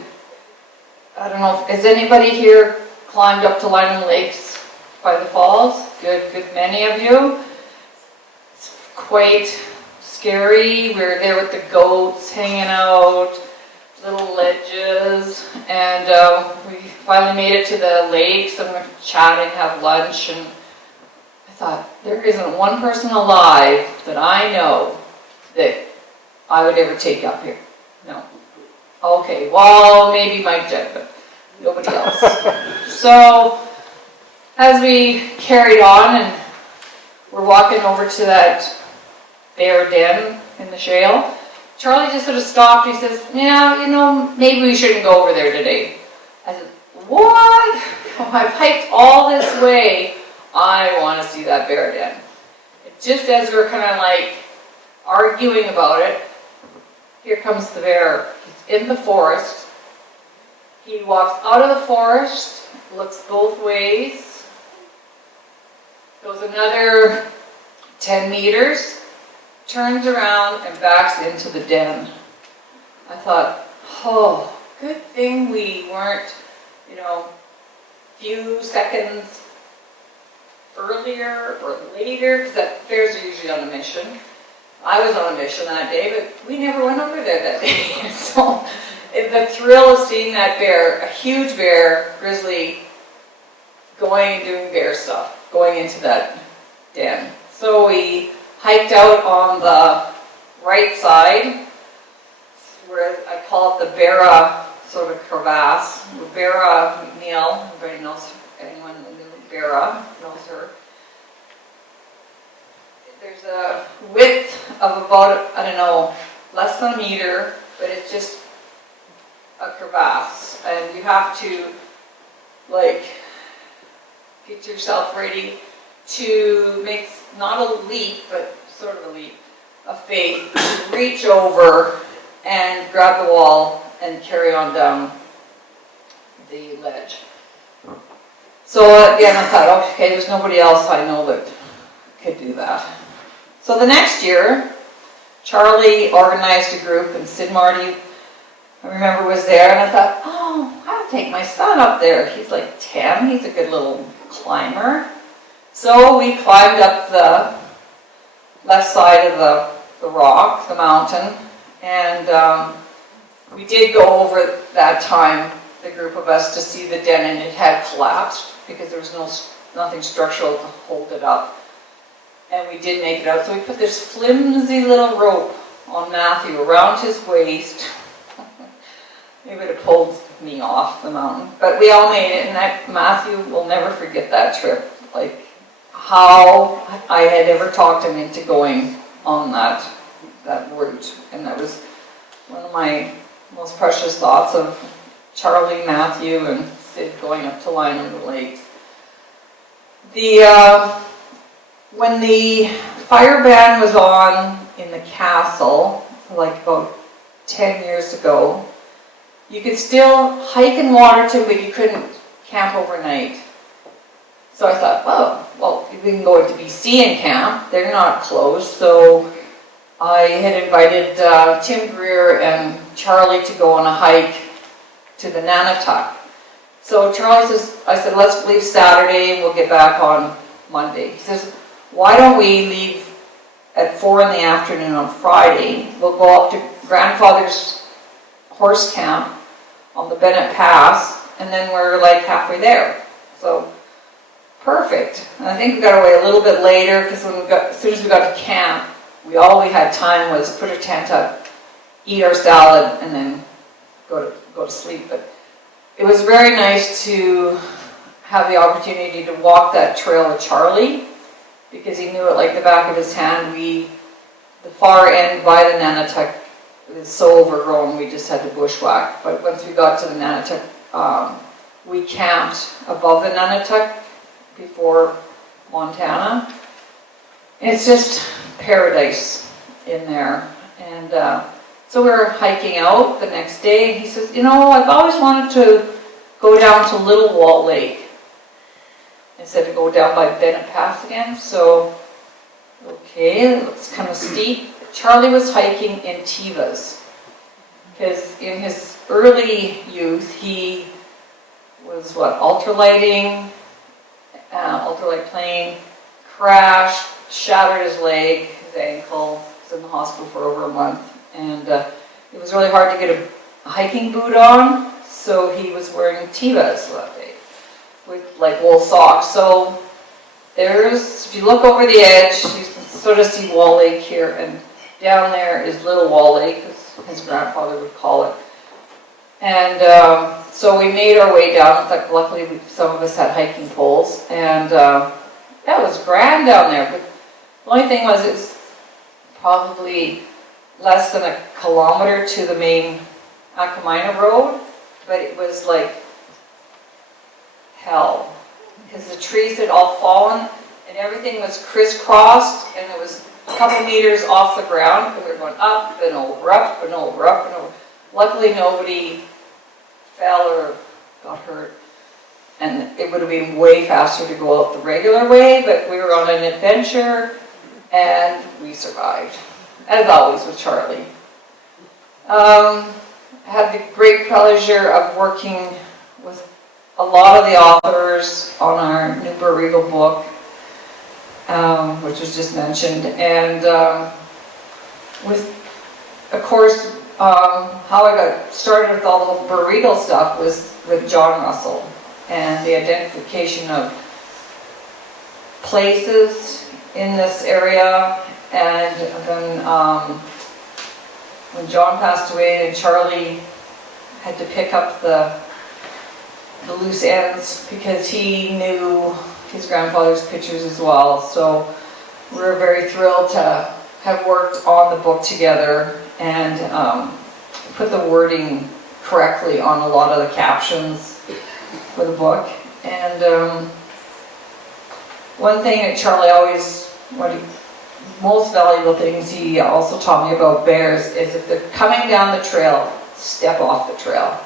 I don't know, has anybody here climbed up to Lynham Lakes by the falls? Good many of you. It's quite scary. We were there with the goats hanging out, little ledges, and we finally made it to the lakes and we're chatting, have lunch, and I thought, there isn't one person alive that I know that I would ever take up here. No. Okay, well, maybe Mike did, but nobody else. So, as we carried on and we're walking over to that bear den in the shale, Charlie just sort of stopped. He says, yeah, you know, maybe we shouldn't go over there today. I said, what? I've hiked all this way. I want to see that bear den. Just as we're kind of like arguing about it, here comes the bear. He's in the forest. He walks out of the forest, looks both ways, goes another 10 meters, turns around and backs into the den. I thought, oh, good thing we weren't, you know, few seconds earlier or later, because that bears are usually on a mission. I was on a mission that day, but we never went over there that day. So the thrill of seeing that bear, a huge bear, grizzly, going and doing bear stuff, going into that den. So we hiked out on the right side, where I call it the Barra sort of crevasse. Barra McNeil, everybody knows, anyone who knew Barra knows her. There's a width of about, I don't know, less than a meter, but it's just a crevasse. And you have to, like, get yourself ready to make not a leap, but sort of a leap of faith, reach over and grab the wall and carry on down the ledge. So again, I thought, okay, there's nobody else I know that could do that. So the next year, Charlie organized a group, and Sid Marty, I remember, was there, and I thought, oh, I'll take my son up there. He's like 10, he's a good little climber. So we climbed up the left side of the rock, the mountain, and we did go over that time, the group of us, to see the den, and it had collapsed because there was nothing structural to hold it up. And we did make it out. So we put this flimsy little rope on Matthew around his waist. He would have pulled me off the mountain. But we all made it, and Matthew will never forget that trip. Like, how I had ever talked him into going on that route. And that was one of my most precious thoughts of Charlie, Matthew, and Sid going up to Lynham Lakes. When the fire ban was on in the castle, like about 10 years ago, you could still hike in Waterton, but you couldn't camp overnight. So I thought, well, we can go into BC and camp. They're not closed. So I had invited Tim Greer and Charlie to go on a hike to the Nanatuck. So Charlie says, I said, let's leave Saturday and we'll get back on Monday. He says, why don't we leave at 4 in the afternoon on Friday? We'll go up to grandfather's horse camp on the Bennett Pass, and then we're like halfway there. So, perfect. And I think we got away a little bit later, because as soon as we got to camp, all we had time was put our tent up, eat our salad, and then go to sleep. But it was very nice to have the opportunity to walk that trail with Charlie, because he knew it like the back of his hand. The far end by the Nanatuck is so overgrown, we just had to bushwhack. But once we got to the Nanatuck, we camped above the Nanatuck before Montana. It's just paradise in there. And so we were hiking out the next day, and he says, you know, I've always wanted to go down to Little Wall Lake instead of go down by Bennett Pass again. So Okay, it looks kind of steep. Charlie was hiking in Tevas, because in his early youth, he was, ultralight plane, crashed, shattered his leg, his ankle, was in the hospital for over a month, and it was really hard to get a hiking boot on, so he was wearing Tevas that day, with like wool socks. So there's, if you look over the edge, you can sort of see Wall Lake here, and down there is Little Wall Lake, as his grandfather would call it. And so we made our way down. Luckily, some of us had hiking poles, and that was grand down there. But the only thing was, it's probably less than a kilometer to the main Akamina Road, but it was like hell, because the trees had all fallen, and everything was crisscrossed, and it was a couple meters off the ground, and we were going up and over, up and over, up and over. Luckily, nobody fell or got hurt, and it would have been way faster to go out the regular way, but we were on an adventure, and we survived, as always with Charlie. I had the great pleasure of working with a lot of the authors on our new Borrego book, which was just mentioned, and with, of course, how I got started with all the Borrego stuff was with John Russell, and the identification of places in this area, and then when John passed away and Charlie had to pick up the loose ends, because he knew his grandfather's pictures as well. So we were very thrilled to have worked on the book together and put the wording correctly on a lot of the captions for the book. And one thing that Charlie always, most valuable things he also taught me about bears is, if they're coming down the trail, step off the trail.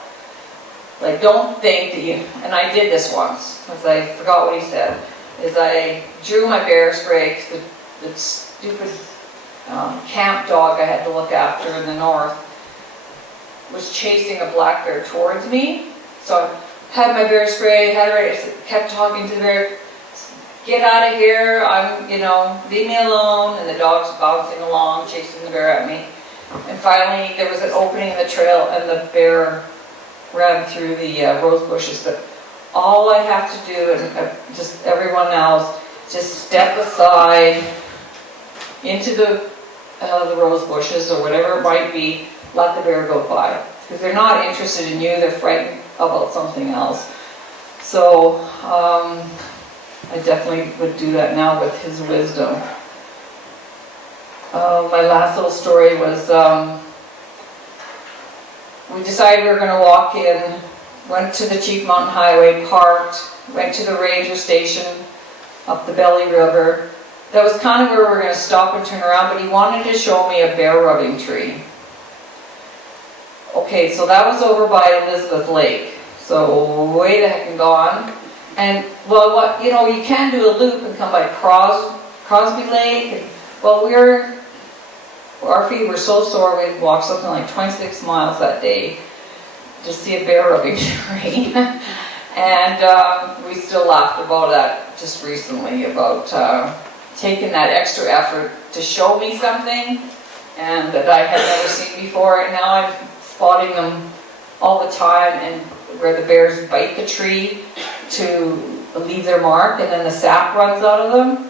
Like, don't think that you, and I did this once, because I forgot what he said, is I drew my bear spray, because the stupid camp dog I had to look after in the north was chasing a black bear towards me. So I had my bear spray, had it ready, kept talking to the bear, get out of here, leave me alone, and the dog's bouncing along, chasing the bear at me. And finally, there was an opening in the trail, and the bear ran through the rose bushes. But all I have to do, and just everyone else, just step aside into the rose bushes or whatever it might be, let the bear go by. Because they're not interested in you, they're frightened about something else. So I definitely would do that now with his wisdom. My last little story was, we decided we were going to walk in, went to the Chief Mountain Highway, parked, went to the ranger station up the Belly River. That was kind of where we were going to stop and turn around, but he wanted to show me a bear rubbing tree. Okay, so that was over by Elizabeth Lake, so way the heck and gone. And, well, you can do a loop and come by Crosby Lake. And, well, our feet were so sore, we'd walked something like 26 miles that day to see a bear rubbing tree. And we still laughed about that just recently, about taking that extra effort to show me something and that I had never seen before. And now I'm spotting them all the time, and where the bears bite the tree to leave their mark, and then the sap runs out of them.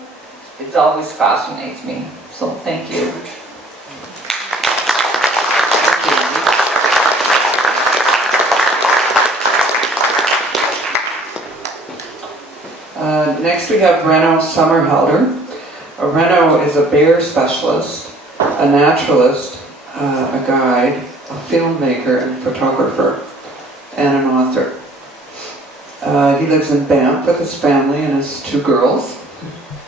It always fascinates me. So thank you. Next we have Reno Summerhalder. Reno is a bear specialist, a naturalist, a guide, a filmmaker and photographer, and an author. He lives in Banff with his family and his 2 girls.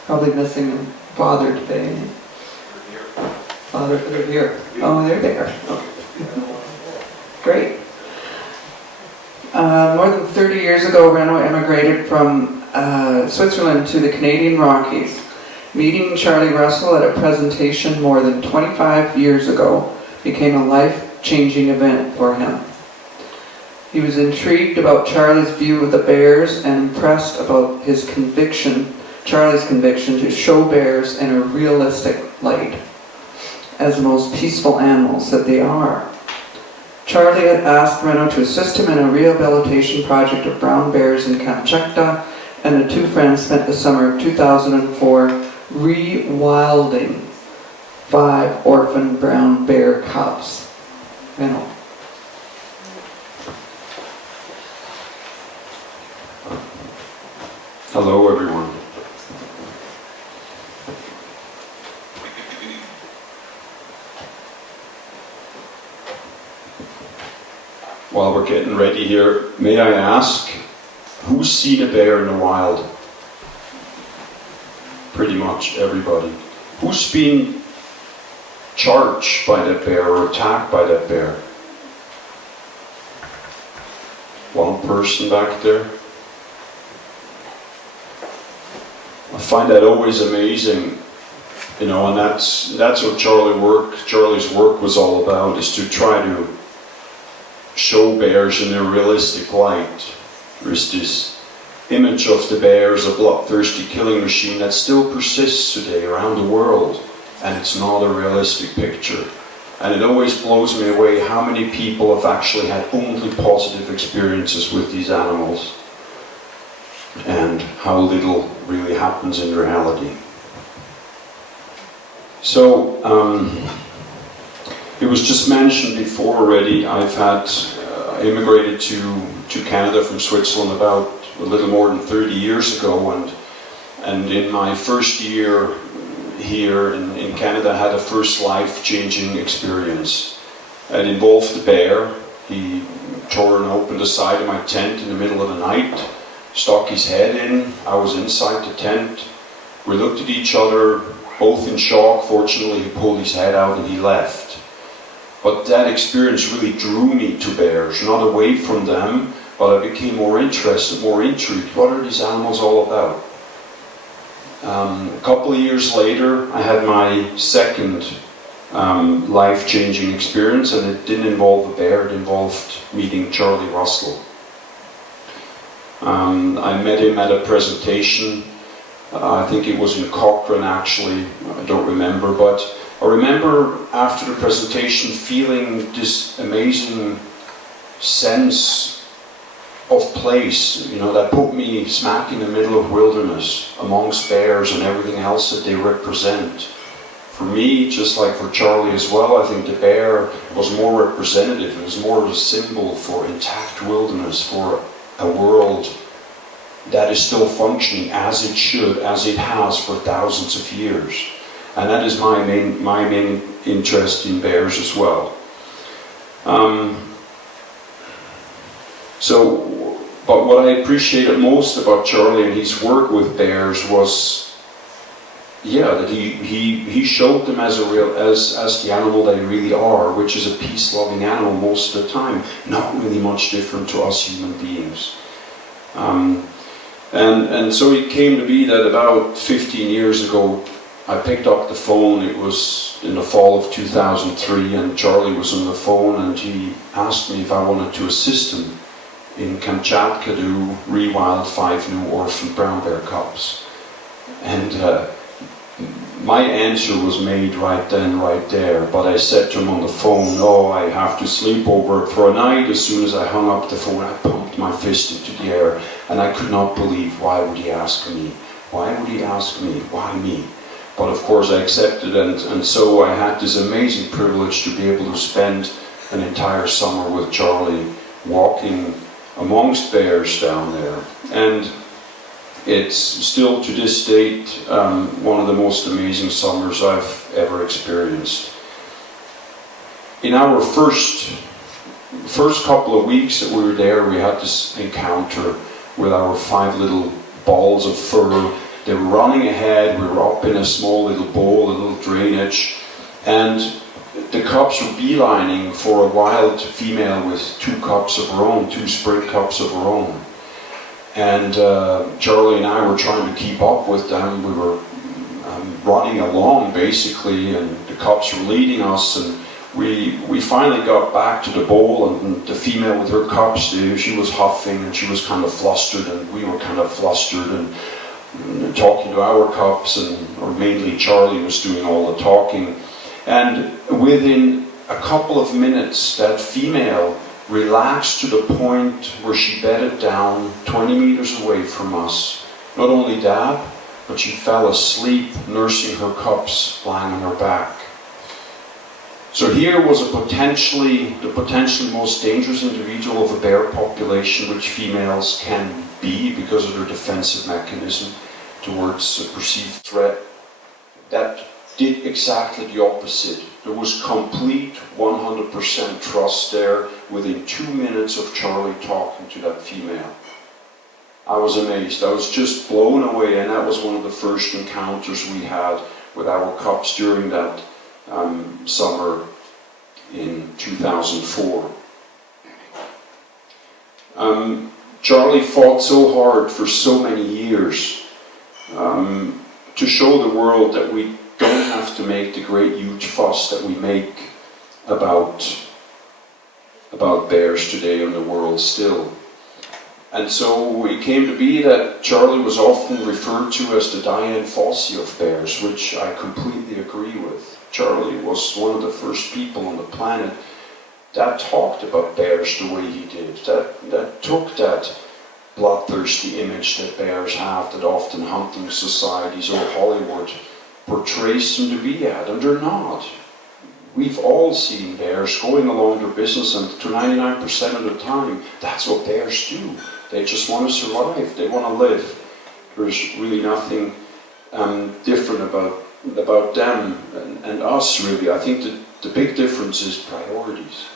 Probably missing their father today. Father, they're here. Oh, they're there. Great. More than 30 years ago, Reno emigrated from Switzerland to the Canadian Rockies. Meeting Charlie Russell at a presentation more than 25 years ago became a life-changing event for him. He was intrigued about Charlie's view of the bears and impressed about Charlie's conviction to show bears in a realistic light as the most peaceful animals that they are. Charlie had asked Reno to assist him in a rehabilitation project of brown bears in Kamchatka, and the two friends spent the summer of 2004 rewilding 5 orphan brown bear cubs. Reno. Hello, everyone. While we're getting ready here, may I ask, who's seen a bear in the wild? Pretty much everybody. Who's been charged by that bear or attacked by that bear? One person back there. I find that always amazing, and that's what Charlie's work was all about, is to try to show bears in a realistic light. There's this image of the bear as a bloodthirsty killing machine that still persists today around the world, and it's not a realistic picture. And it always blows me away how many people have actually had only positive experiences with these animals, and how little really happens in reality. So, it was just mentioned before already, I've immigrated to Canada from Switzerland about a little more than 30 years ago, and in my first year here in Canada, I had a first life-changing experience. It involved a bear. He tore and opened the side of my tent in the middle of the night, stuck his head in. I was inside the tent. We looked at each other, both in shock. Fortunately, he pulled his head out and he left. But that experience really drew me to bears, not away from them, but I became more interested, more intrigued. What are these animals all about? A couple of years later, I had my second life-changing experience, and it didn't involve a bear, it involved meeting Charlie Russell. I met him at a presentation. I think it was in Cochrane, actually. I don't remember, but I remember after the presentation feeling this amazing sense of place, that put me smack in the middle of wilderness amongst bears and everything else that they represent. For me, just like for Charlie as well, I think the bear was more representative. It was more of a symbol for intact wilderness, for a world that is still functioning as it should, as it has for thousands of years. And that is my main interest in bears as well. But what I appreciated most about Charlie and his work with bears was, that he showed them as the animal they really are, which is a peace-loving animal most of the time, not really much different to us human beings. And so it came to be that about 15 years ago, I picked up the phone. It was in the fall of 2003, and Charlie was on the phone, and he asked me if I wanted to assist him in Kamchatka to rewild 5 new orphan brown bear cubs. And my answer was made right then, right there, but I said to him on the phone, no, I have to sleep over it for a night. As soon as I hung up the phone, I pumped my fist into the air, and I could not believe, why would he ask me? Why would he ask me? Why me? But of course I accepted, and so I had this amazing privilege to be able to spend an entire summer with Charlie, walking amongst bears down there. And it's still to this date one of the most amazing summers I've ever experienced. In our first couple of weeks that we were there, we had this encounter with our 5 little balls of fur. They were running ahead. We were up in a small little bowl, a little drainage, and the cubs were beelining for a wild female with 2 cubs of her own, 2 spring cubs of her own. And Charlie and I were trying to keep up with them. We were running along basically, and the cubs were leading us, and we finally got back to the bowl, and the female with her cubs, she was huffing and she was kind of flustered, and we were kind of flustered and talking to our cubs, or mainly Charlie was doing all the talking. And within a couple of minutes, that female relaxed to the point where she bedded down 20 meters away from us. Not only that, but she fell asleep nursing her cubs lying on her back. So here was the potentially most dangerous individual of a bear population, which females can be because of their defensive mechanism towards a perceived threat, that did exactly the opposite. There was complete 100% trust there within 2 minutes of Charlie talking to that female. I was amazed. I was just blown away, and that was one of the first encounters we had with our cubs during that summer in 2004. Charlie fought so hard for so many years to show the world that we don't have to make the great huge fuss that we make about bears today in the world still. And so it came to be that Charlie was often referred to as the Dian Fossey of bears, which I completely agree with. Charlie was one of the first people on the planet that talked about bears the way he did, that took that bloodthirsty image that bears have, that often hunting societies or Hollywood portrays them to be at, and they're not. We've all seen bears going along their business, and to 99% of the time, that's what bears do. They just want to survive, they want to live. There's really nothing different about them and us, really. I think that the big difference is priorities.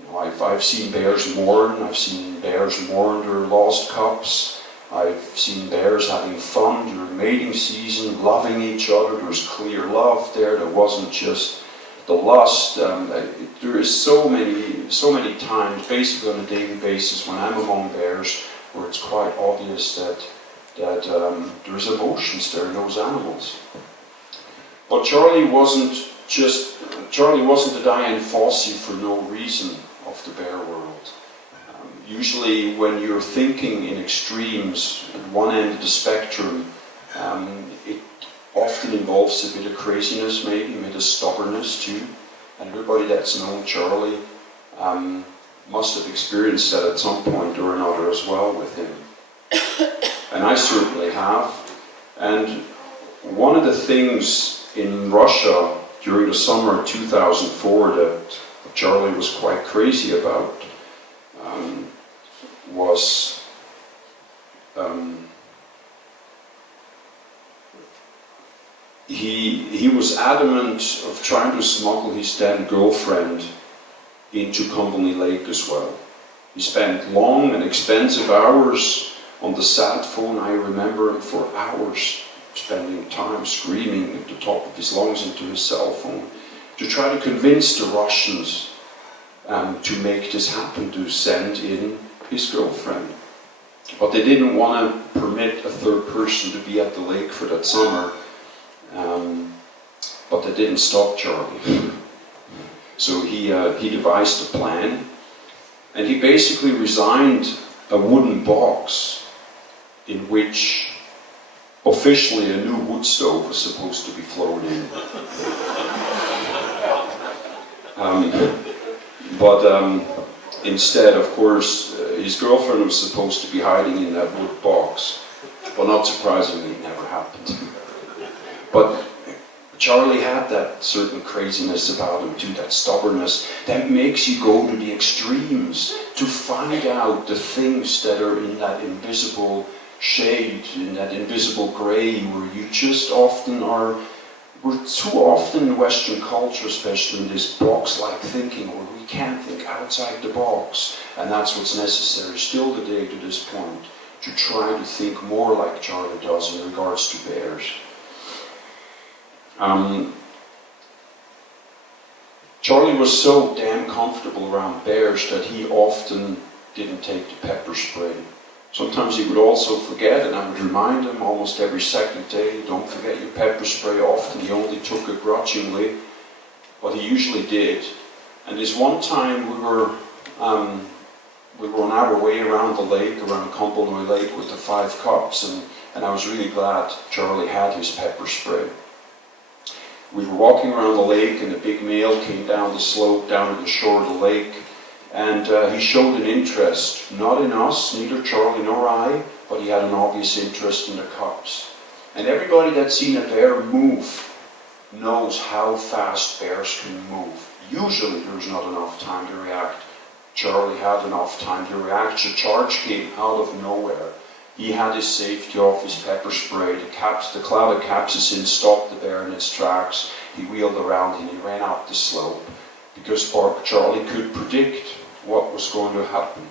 You know, I've seen bears mourn, I've seen bears mourn their lost cubs, I've seen bears having fun during mating season, loving each other. There was clear love there, there wasn't just the lust. There is so many times, basically on a daily basis, when I'm among bears, where it's quite obvious that there's emotions there in those animals. But Charlie wasn't the Dian Fossey for no reason of the bear world. Usually when you're thinking in extremes, at one end of the spectrum, it often involves a bit of craziness, maybe a bit of stubbornness too. And everybody that's known Charlie must have experienced that at some point or another as well with him. And I certainly have. And one of the things in Russia during the summer of 2004 that Charlie was quite crazy about was he was adamant of trying to smuggle his then girlfriend into Calgary Lake as well. He spent long and expensive hours on the sat phone. I remember him for hours spending time screaming at the top of his lungs into his cell phone to try to convince the Russians to make this happen, to send in his girlfriend. But they didn't want to permit a third person to be at the lake for that summer. But that didn't stop Charlie. So he devised a plan, and he basically resigned a wooden box in which officially a new wood stove was supposed to be flown in. But instead, of course, his girlfriend was supposed to be hiding in that wood box. Well, not surprisingly, it never happened. But Charlie had that certain craziness about him too, that stubbornness that makes you go to the extremes to find out the things that are in that invisible shade, in that invisible grey, where you just often are. We're too often in Western culture, especially in this box-like thinking, where we can't think outside the box, and that's what's necessary still today to this point, to try to think more like Charlie does in regards to bears. Charlie was so damn comfortable around bears that he often didn't take the pepper spray. Sometimes he would also forget, and I would remind him almost every second day, don't forget your pepper spray. Often he only took it grudgingly, but he usually did. And this one time we were on our way around the lake, around Cumbernauld Lake with the 5 cups, and I was really glad Charlie had his pepper spray. We were walking around the lake and a big male came down the slope, down to the shore of the lake, and he showed an interest, not in us, neither Charlie nor I, but he had an obvious interest in the cups. And everybody that's seen a bear move knows how fast bears can move. Usually there's not enough time to react. Charlie had enough time to react. The charge came out of nowhere. He had his safety off, his pepper spray, the cloud of capsaicin stopped the bear in its tracks. He wheeled around and he ran up the slope because Charlie could predict what was going to happen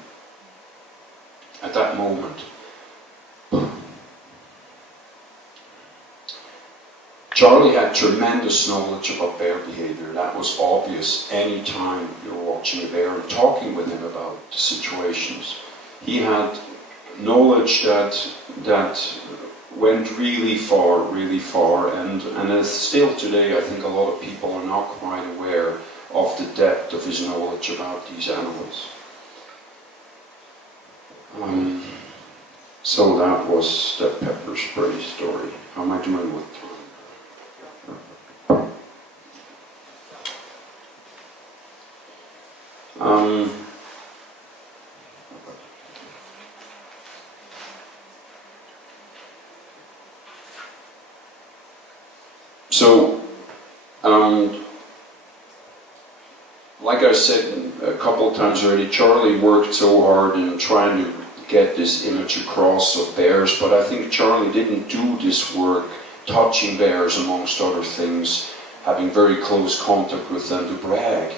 at that moment. Charlie had tremendous knowledge about bear behavior. That was obvious any time you were watching a bear and talking with him about the situations. He had knowledge that went really far, and as still today I think a lot of people are not quite aware of the depth of his knowledge about these animals. So that was the pepper spray story. How am I doing with time? Like I said a couple of times already, Charlie worked so hard in trying to get this image across of bears, but I think Charlie didn't do this work touching bears amongst other things, having very close contact with them to brag.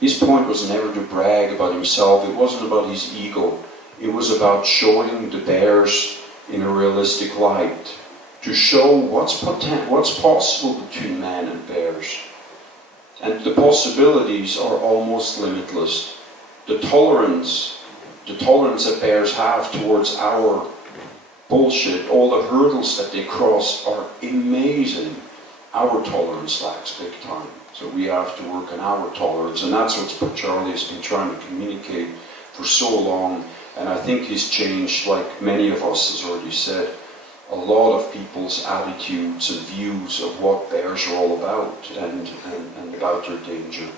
His point was never to brag about himself. It wasn't about his ego. It was about showing the bears in a realistic light, to show what's possible between man and bears. And the possibilities are almost limitless. The tolerance that bears have towards our bullshit, all the hurdles that they cross are amazing. Our tolerance lacks big time. So we have to work on our tolerance, and that's what Charlie has been trying to communicate for so long. And I think he's changed, like many of us, as already said, a lot of people's attitudes and views of what bears are all about and about their danger.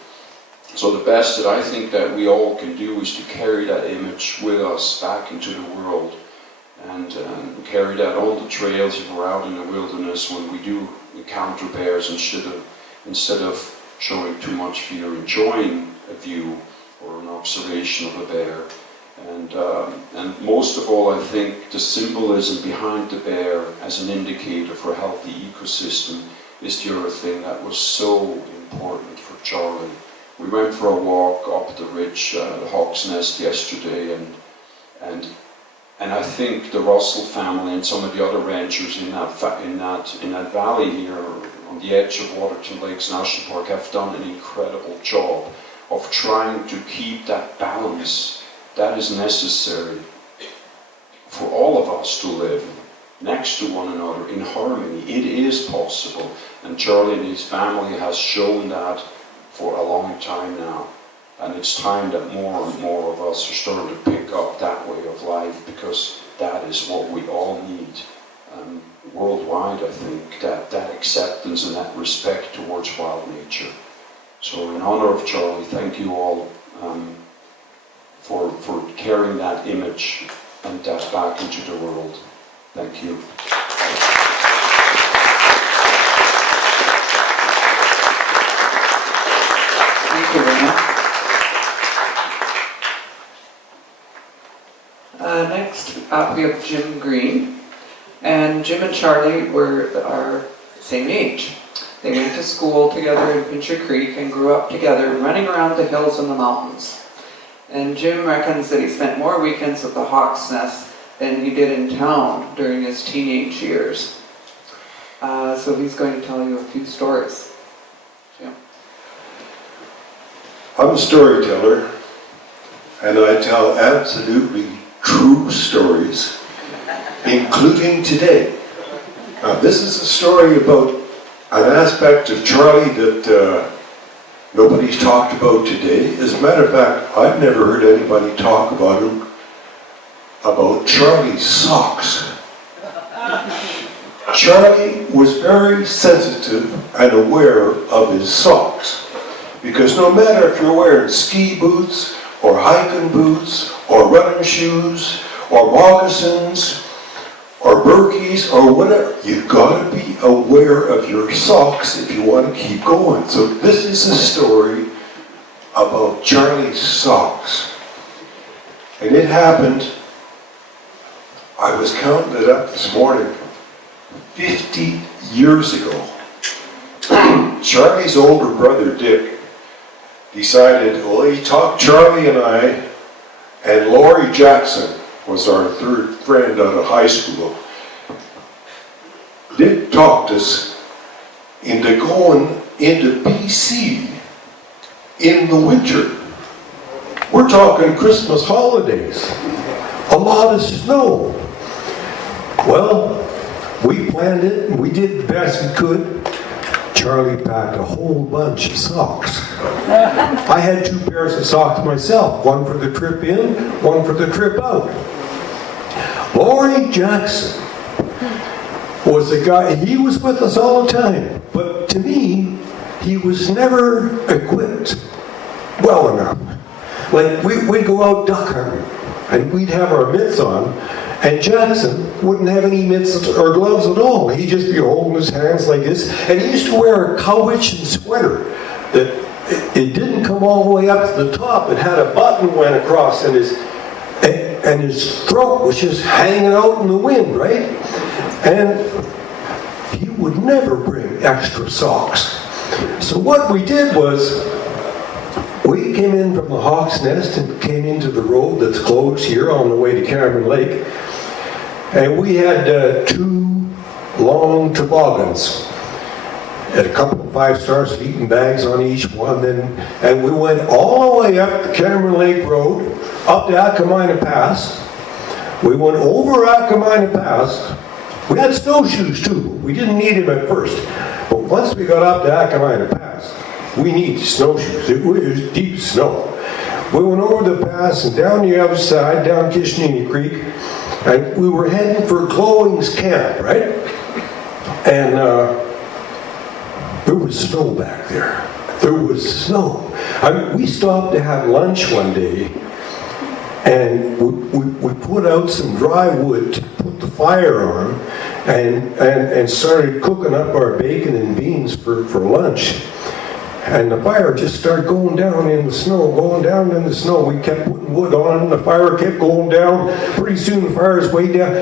So the best that I think that we all can do is to carry that image with us back into the world and carry that on the trails if we're out in the wilderness when we do encounter bears, instead of showing too much fear, enjoying a view or an observation of a bear. And most of all, I think the symbolism behind the bear as an indicator for a healthy ecosystem is the other thing that was so important for Charlie. We went for a walk up the ridge, the Hawk's Nest, yesterday, and I think the Russell family and some of the other ranchers in that valley here on the edge of Waterton Lakes National Park have done an incredible job of trying to keep that balance that is necessary for all of us to live next to one another in harmony. It is possible, and Charlie and his family has shown that for a long time now, and it's time that more and more of us are starting to pick up that way of life, because that is what we all need worldwide. I think that acceptance and that respect towards wild nature. So in honor of Charlie, thank you all for carrying that image and that back into the world. Thank you. Thank you, Rena. Next up we have Jim Green. And Jim and Charlie are the same age. They went to school together in Pincher Creek and grew up together running around the hills and the mountains. And Jim reckons that he spent more weekends at the Hawk's Nest than he did in town during his teenage years. So he's going to tell you a few stories. Jim? I'm a storyteller, and I tell absolutely true stories, including today. Now, this is a story about an aspect of Charlie that nobody's talked about today. As a matter of fact, I've never heard anybody talk about him, about Charlie's socks. Charlie was very sensitive and aware of his socks, because no matter if you're wearing ski boots or hiking boots or running shoes or moccasins or Berkeys or whatever, you've got to be aware of your socks if you want to keep going. So this is a story about Charlie's socks. And it happened, I was counting it up this morning, 50 years ago. Charlie's older brother, Dick, decided, well, he talked Charlie and I, and Laurie Jackson was our third friend out of high school. Dick talked us into going into BC in the winter. We're talking Christmas holidays. A lot of snow. Well, we planned it and we did the best we could. Charlie packed a whole bunch of socks. I had 2 pairs of socks myself, one for the trip in, one for the trip out. Laurie Jackson was the guy, he was with us all the time, but to me, he was never equipped well enough. Like, we'd go out duck hunting, and we'd have our mitts on, and Jackson wouldn't have any mitts or gloves at all. He'd just be holding his hands like this, and he used to wear a cowhitchin sweater that it didn't come all the way up to the top. It had a button went across, and his throat was just hanging out in the wind, right? And he would never bring extra socks. So what we did was, we came in from the Hawk's Nest and came into the road that's closed here on the way to Cameron Lake. And we had 2 long toboggans. Had a couple of 5-star sleeping bags on each one. And we went all the way up the Cameron Lake Road, up to Akamina Pass. We went over Akamina Pass. We had snowshoes too. We didn't need them at first. But once we got up to Akamina Pass, we needed snowshoes. It was deep snow. We went over the pass and down the other side, down Kishnini Creek, and we were heading for Glowing's camp, right? And there was snow back there. There was snow. We stopped to have lunch one day, and we put out some dry wood to put the fire on, and started cooking up our bacon and beans for lunch. And the fire just started going down in the snow, going down in the snow. We kept putting wood on, and the fire kept going down. Pretty soon the fire was way down.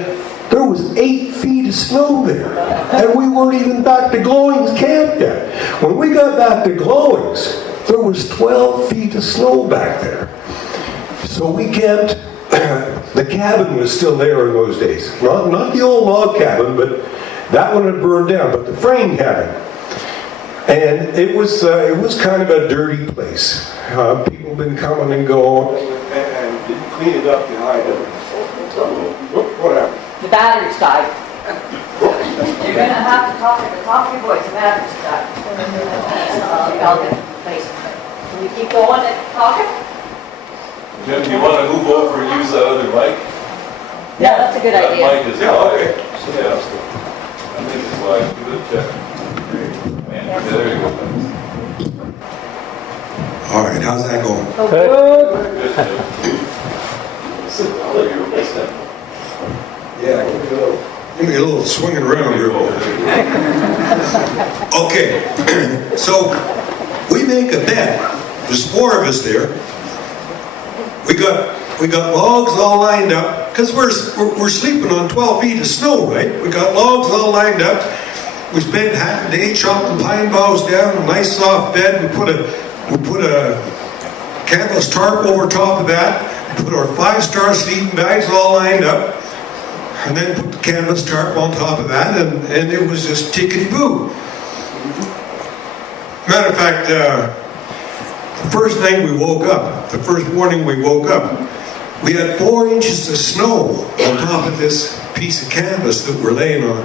There was 8 feet of snow there. And we weren't even back to Glowing's camp yet. When we got back to Glowing's, there was 12 feet of snow back there. So we camped. The cabin was still there in those days. Not the old log cabin, but that one had burned down, but the frame cabin. And it was kind of a dirty place. People been coming and going, and didn't clean it up behind it. What happened? The batteries died. You're going to have to talk at the top of your voice. The batteries died. I'll get the place. Can you keep going and talking? Jim, do you want to move over and use that other mic? Yeah, that's a good idea. That mic is wide. Okay. Yeah. I think it's wide. Give it a check. Yeah, there you go. All right, how's that going? Good, Jim. Yeah, give me a little swinging around here. Okay, so we make a bed. There's 4 of us there. We got logs all lined up because we're sleeping on 12 feet of snow, right? We got logs all lined up. We spent half a day chopping pine boughs down, a nice soft bed. We put a canvas tarp over top of that. We put our 5-star sleeping bags all lined up, and then put the canvas tarp on top of that, and it was just tickety-boo. Matter of fact, the first night we woke up, the first morning we woke up, We had 4 inches of snow on top of this piece of canvas that we're laying on.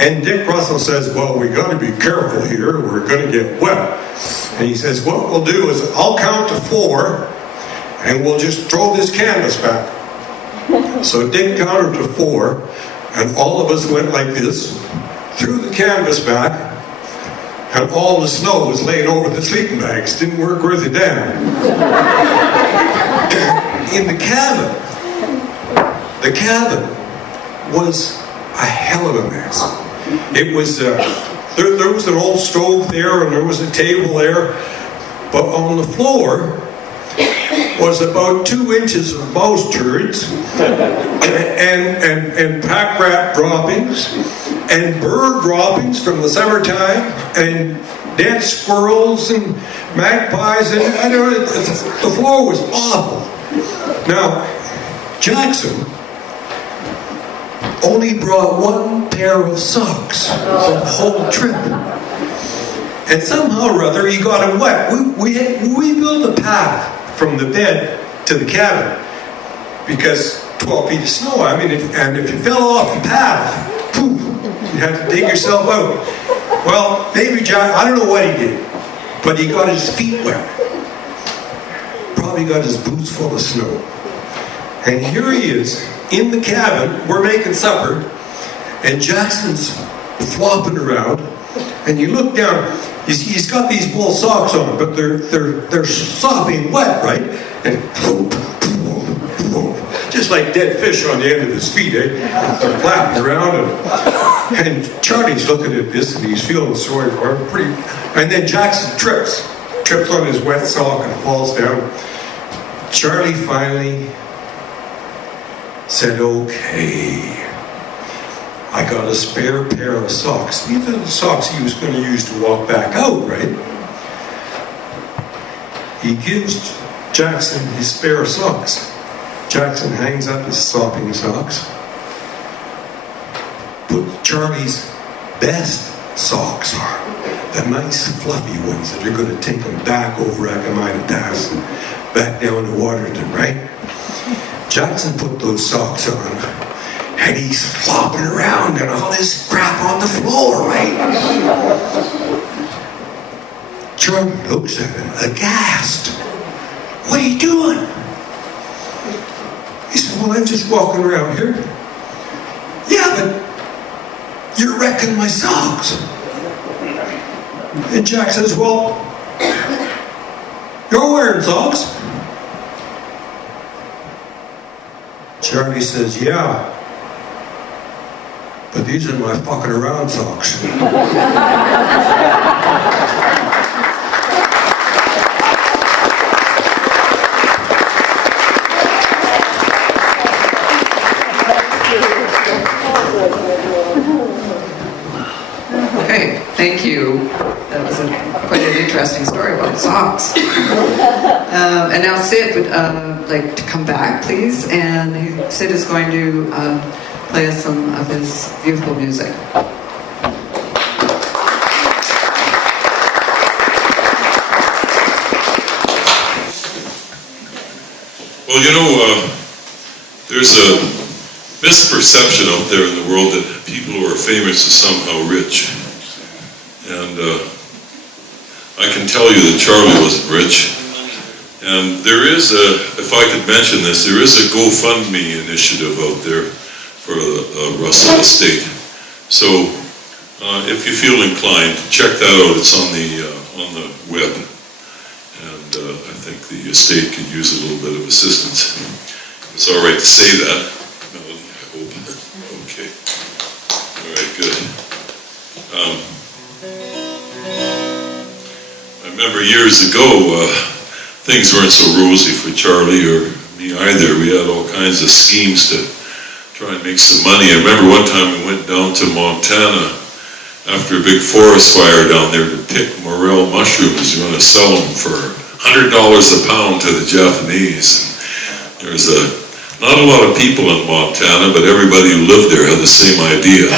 And Dick Russell says, well, we got to be careful here. We're going to get wet. And he says, what we'll do is I'll count to 4 and we'll just throw this canvas back. So Dick counted to 4 and all of us went like this, threw the canvas back, and all the snow was laying over the sleeping bags. Didn't work worth a damn. In the cabin was a hell of a mess. It was, there was an old stove there and there was a table there, but on the floor was about 2 inches of mouse turds and pack rat droppings and bird droppings from the summertime and dead squirrels and magpies, and the floor was awful. Now, Jackson only brought 1 pair of socks the whole trip. And somehow or other he got them wet. We built a path from the bed to the cabin because 12 feet of snow, I mean, and if you fell off the path, poof, you'd have to dig yourself out. Well, maybe Jack, I don't know what he did, but he got his feet wet. Probably got his boots full of snow. And here he is in the cabin, we're making supper, and Jackson's flopping around, and you look down, he's got these wool socks on, but they're sopping wet, right? And just like dead fish on the end of his feet, eh? They're flapping around, and Charlie's looking at this, and he's feeling sorry for him, and then Jackson trips on his wet sock and falls down. Charlie finally said, okay, I got a spare pair of socks. These are the socks he was going to use to walk back out, right? He gives Jackson his spare socks. Jackson hangs up his sopping socks, put Charlie's best socks on, the nice fluffy ones that are going to take him back over Akamai Pass and back down to Waterton, right? Jackson put those socks on, and he's flopping around and all this crap on the floor, right? Charlie looks at him aghast. What are you doing? He said, well, I'm just walking around here. Yeah, but you're wrecking my socks. And Jack says, well, you're wearing socks. Charlie says, yeah, but these are my fucking around socks. Okay, thank you. That was quite an interesting story about socks. And now Sid would like to come back, please. And Sid is going to play us some of his beautiful music. Well, you know, there's a misperception out there in the world that people who are famous are somehow rich. And I can tell you that Charlie wasn't rich. And there is if I could mention this, there is a GoFundMe initiative out there for the Russell estate. So if you feel inclined, check that out. It's on the web. And I think the estate could use a little bit of assistance. It's all right to say that, Melanie, I hope. Okay. All right, good. I remember years ago, things weren't so rosy for Charlie or me either. We had all kinds of schemes to try and make some money. I remember one time we went down to Montana after a big forest fire down there to pick morel mushrooms. We were going to sell them for $100 a pound to the Japanese. There's not a lot of people in Montana, but everybody who lived there had the same idea.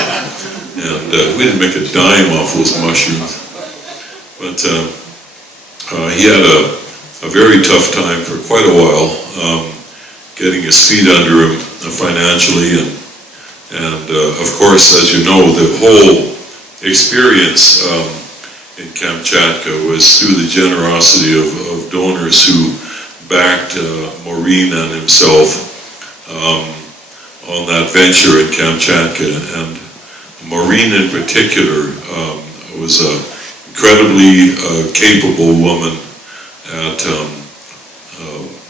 And we didn't make a dime off those mushrooms. But he had a very tough time for quite a while. getting his feet under him financially, and of course, as you know, the whole experience in Kamchatka was through the generosity of donors who backed Maureen and himself on that venture in Kamchatka. And Maureen in particular was an incredibly capable woman at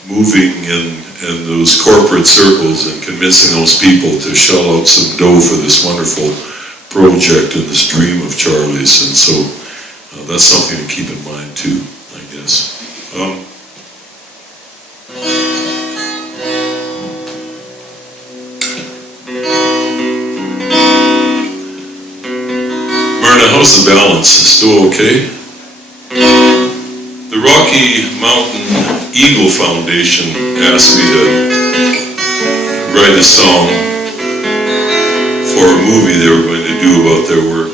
moving in those corporate circles and convincing those people to shell out some dough for this wonderful project and this dream of Charlie's. And so that's something to keep in mind too, I guess. Myrna, how's the balance? Still okay? The Rocky Mountain Eagle Foundation asked me to write a song for a movie they were going to do about their work.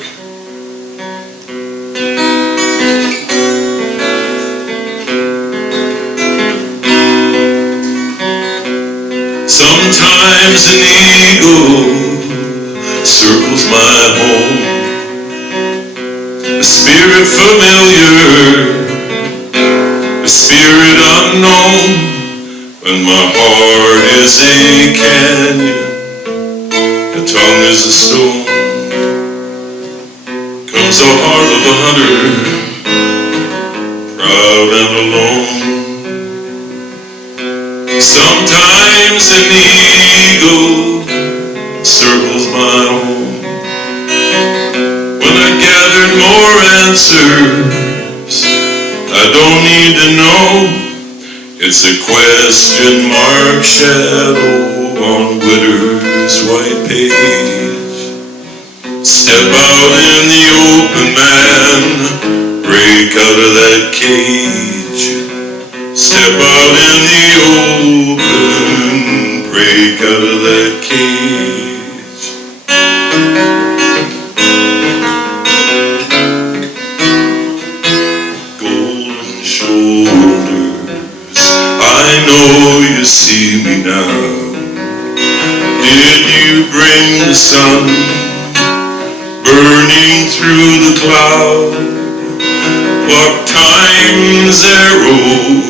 Sometimes an eagle circles my home, a spirit familiar, a spirit unknown. When my heart is a canyon, the tongue is a stone. Comes the heart of a hunter, proud and alone. Sometimes an eagle circles my home. When I gathered more answers, I don't need to know. It's a question mark shadow on winter's white page. Step out in the open, man, break out of that cage. Step out in the open, break out of that cage. Golden shoulders, I know you see me now. Did you bring the sun burning through the cloud? What time's arrow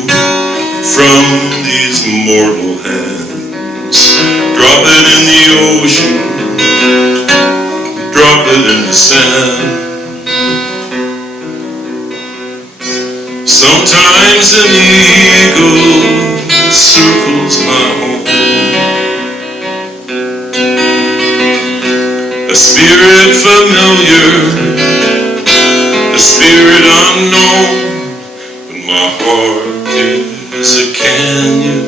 from these mortal hands? Drop it in the ocean, drop it in the sand. Sometimes an eagle circles my home, a spirit familiar, a spirit unknown. When my heart is a canyon,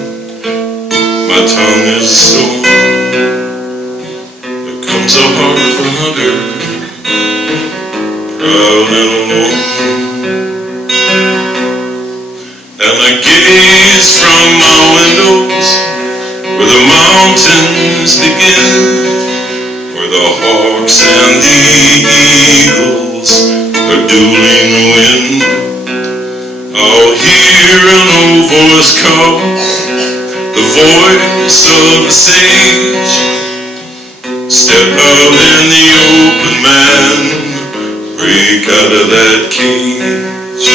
my tongue is a stone. There comes a heart of a hunter, proud and alone. And I gaze from my windows where the mountains begin, where the hawks and the eagles are dueling the wind. I'll hear an old voice call, the voice of a sage. Step out in the open, man, break out of that cage.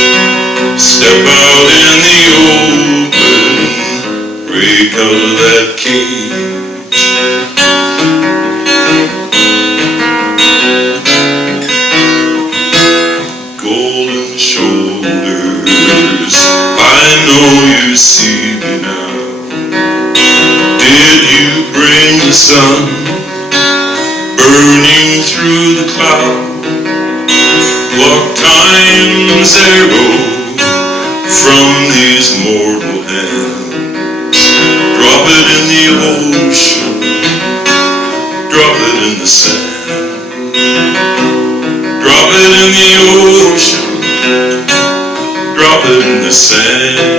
Step out in the open, break out of that cage. Golden shoulders, I know you see me now. Did you bring the sun burning through the cloud? What time's arrow from these mortal hands? Drop it in the ocean, drop it in the sand. Drop it in the ocean, drop it in the sand.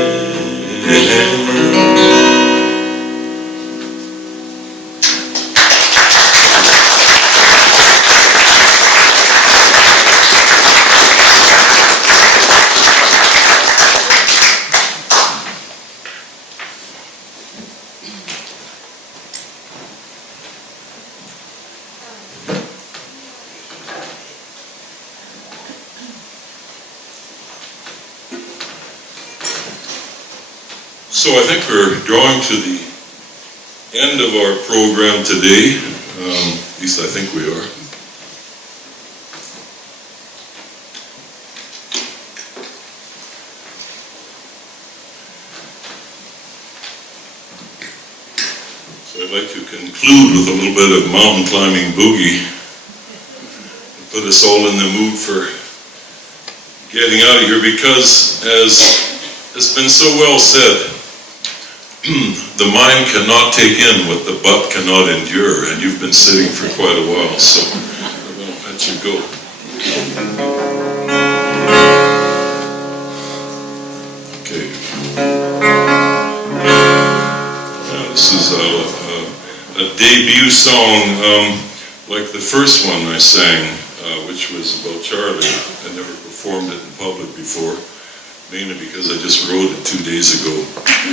So I think we're drawing to the end of our program today. At least I think we are. So I'd like to conclude with a little bit of mountain climbing boogie and put us all in the mood for getting out of here, because as has been so well said, the mind cannot take in what the butt cannot endure, and you've been sitting for quite a while, so I'm going to let you go. Okay. Now, this is a debut song, like the first one I sang, which was about Charlie. I never performed it in public before, mainly because I just wrote it 2 days ago. I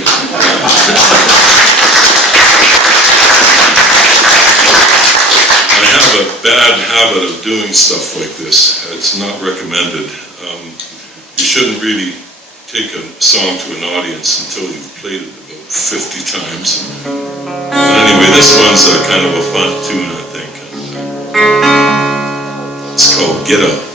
have a bad habit of doing stuff like this. It's not recommended. You shouldn't really take a song to an audience until you've played it about 50 times. But anyway, this one's a kind of a fun tune, I think. It's called Get Up.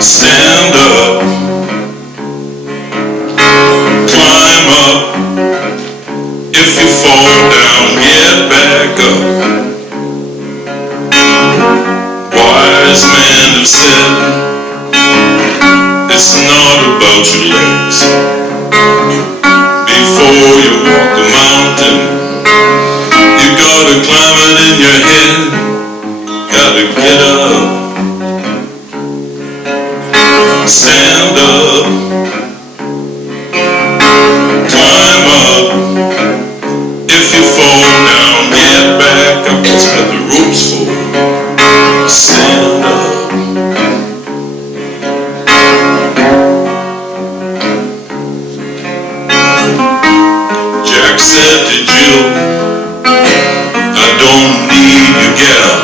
Stand up, climb up. If you fall down, get back up. Wise men have said, it's not about your legs. Before you walk a mountain, you gotta climb it in your head. Gotta get up. Stand up, climb up. If you fall down, get back up. That's what the rope's for. Stand up. Jack said to Jill, I don't need your get up.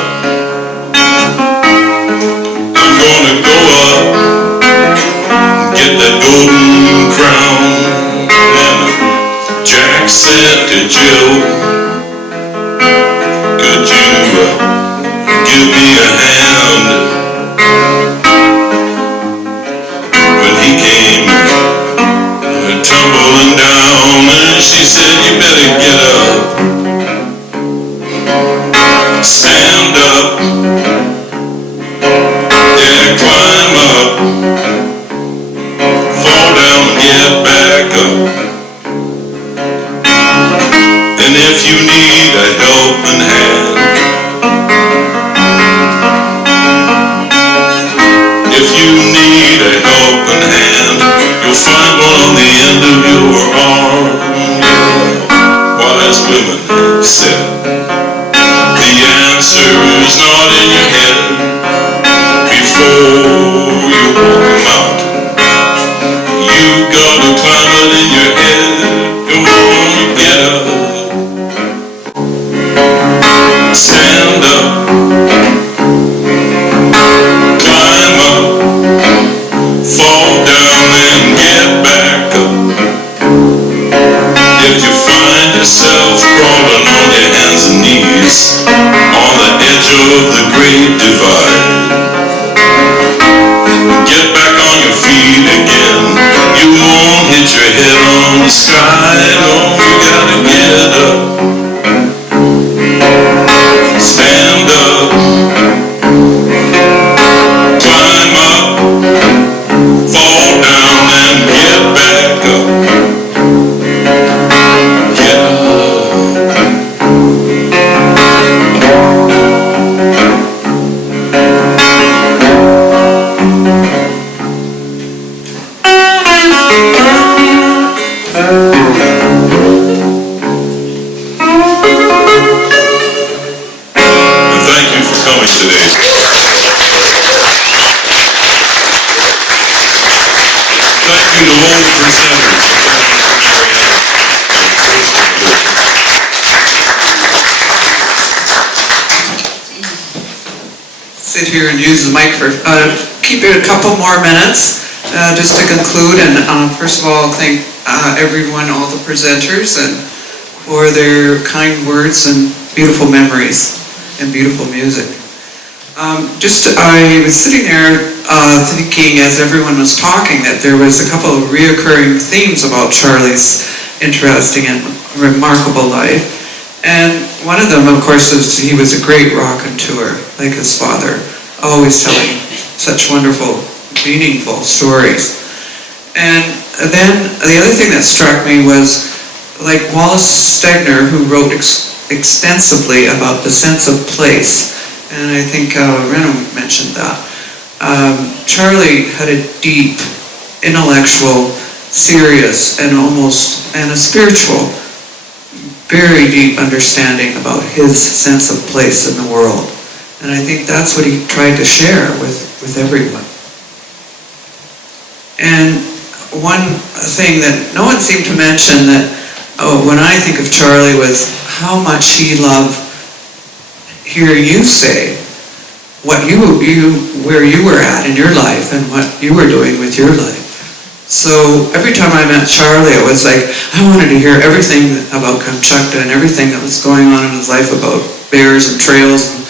I'm gonna go up. Get that golden crown. And Jack said to Jill, could you give me a hand? When he came tumbling down, and she said, you better get up. Stand up. Yeah, climb up. Fall down and get back up. And if you need a helping hand, if you need a helping hand, you'll find one on the end of your arm. Wise women have said, the answer is not in your head. Before you walk a mountain, you gotta climb it in your head. Come on, get up. Stand up. Climb up. Fall down and get back up. If you find yourself crawling on your hands and knees on the edge of the great divide, get back on your feet again. You won't hit your head on the sky. No, you gotta get up. Stand up. Climb up. Fall down and get back up. Get up. sit here and use the mic for, keep it a couple more minutes, just to conclude, and first of all, thank everyone, all the presenters, and for their kind words and beautiful memories and beautiful music. I was sitting there thinking as everyone was talking that there was a couple of reoccurring themes about Charlie's interesting and remarkable life. And one of them, of course, is he was a great raconteur, like his father, always telling such wonderful, meaningful stories. And then the other thing that struck me was, like Wallace Stegner, who wrote extensively about the sense of place, and I think Rena mentioned that. Charlie had a deep, intellectual, serious, and a spiritual, very deep understanding about his sense of place in the world. And I think that's what he tried to share with everyone. And one thing that no one seemed to mention that, when I think of Charlie, was how much he loved hearing you say what where you were at in your life and what you were doing with your life. So every time I met Charlie, it was like, I wanted to hear everything about Kamchatka and everything that was going on in his life about bears and trails and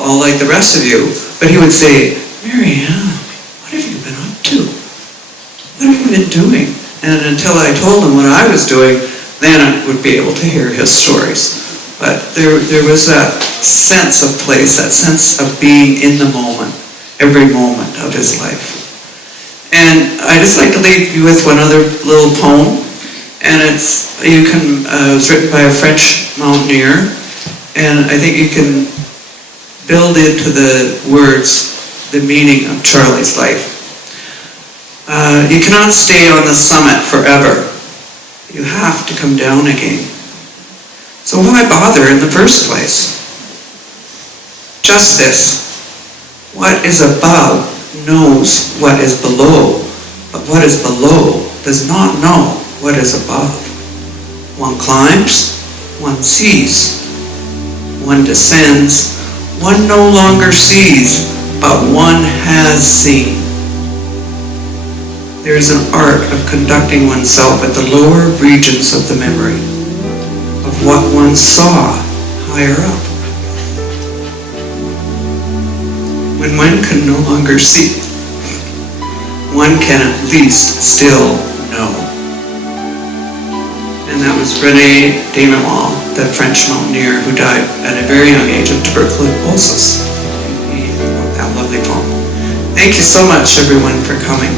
all like the rest of you. But he would say, Marianne, what have you been up to? What have you been doing? And until I told him what I was doing, then I would be able to hear his stories. But there was that sense of place, that sense of being in the moment, every moment of his life. And I'd just like to leave you with one other little poem, and it was written by a French mountaineer, and I think you can build into the words the meaning of Charlie's life. You cannot stay on the summit forever. You have to come down again. So why bother in the first place? Just this: what is above knows what is below, but what is below does not know what is above. One climbs, one sees, one descends, one no longer sees, but one has seen. There is an art of conducting oneself at the lower regions of the memory, of what one saw higher up. When one can no longer see, one can at least still know. And that was René Desmoulins, the French mountaineer who died at a very young age of tuberculosis. He wrote that lovely poem. Thank you so much, everyone, for coming.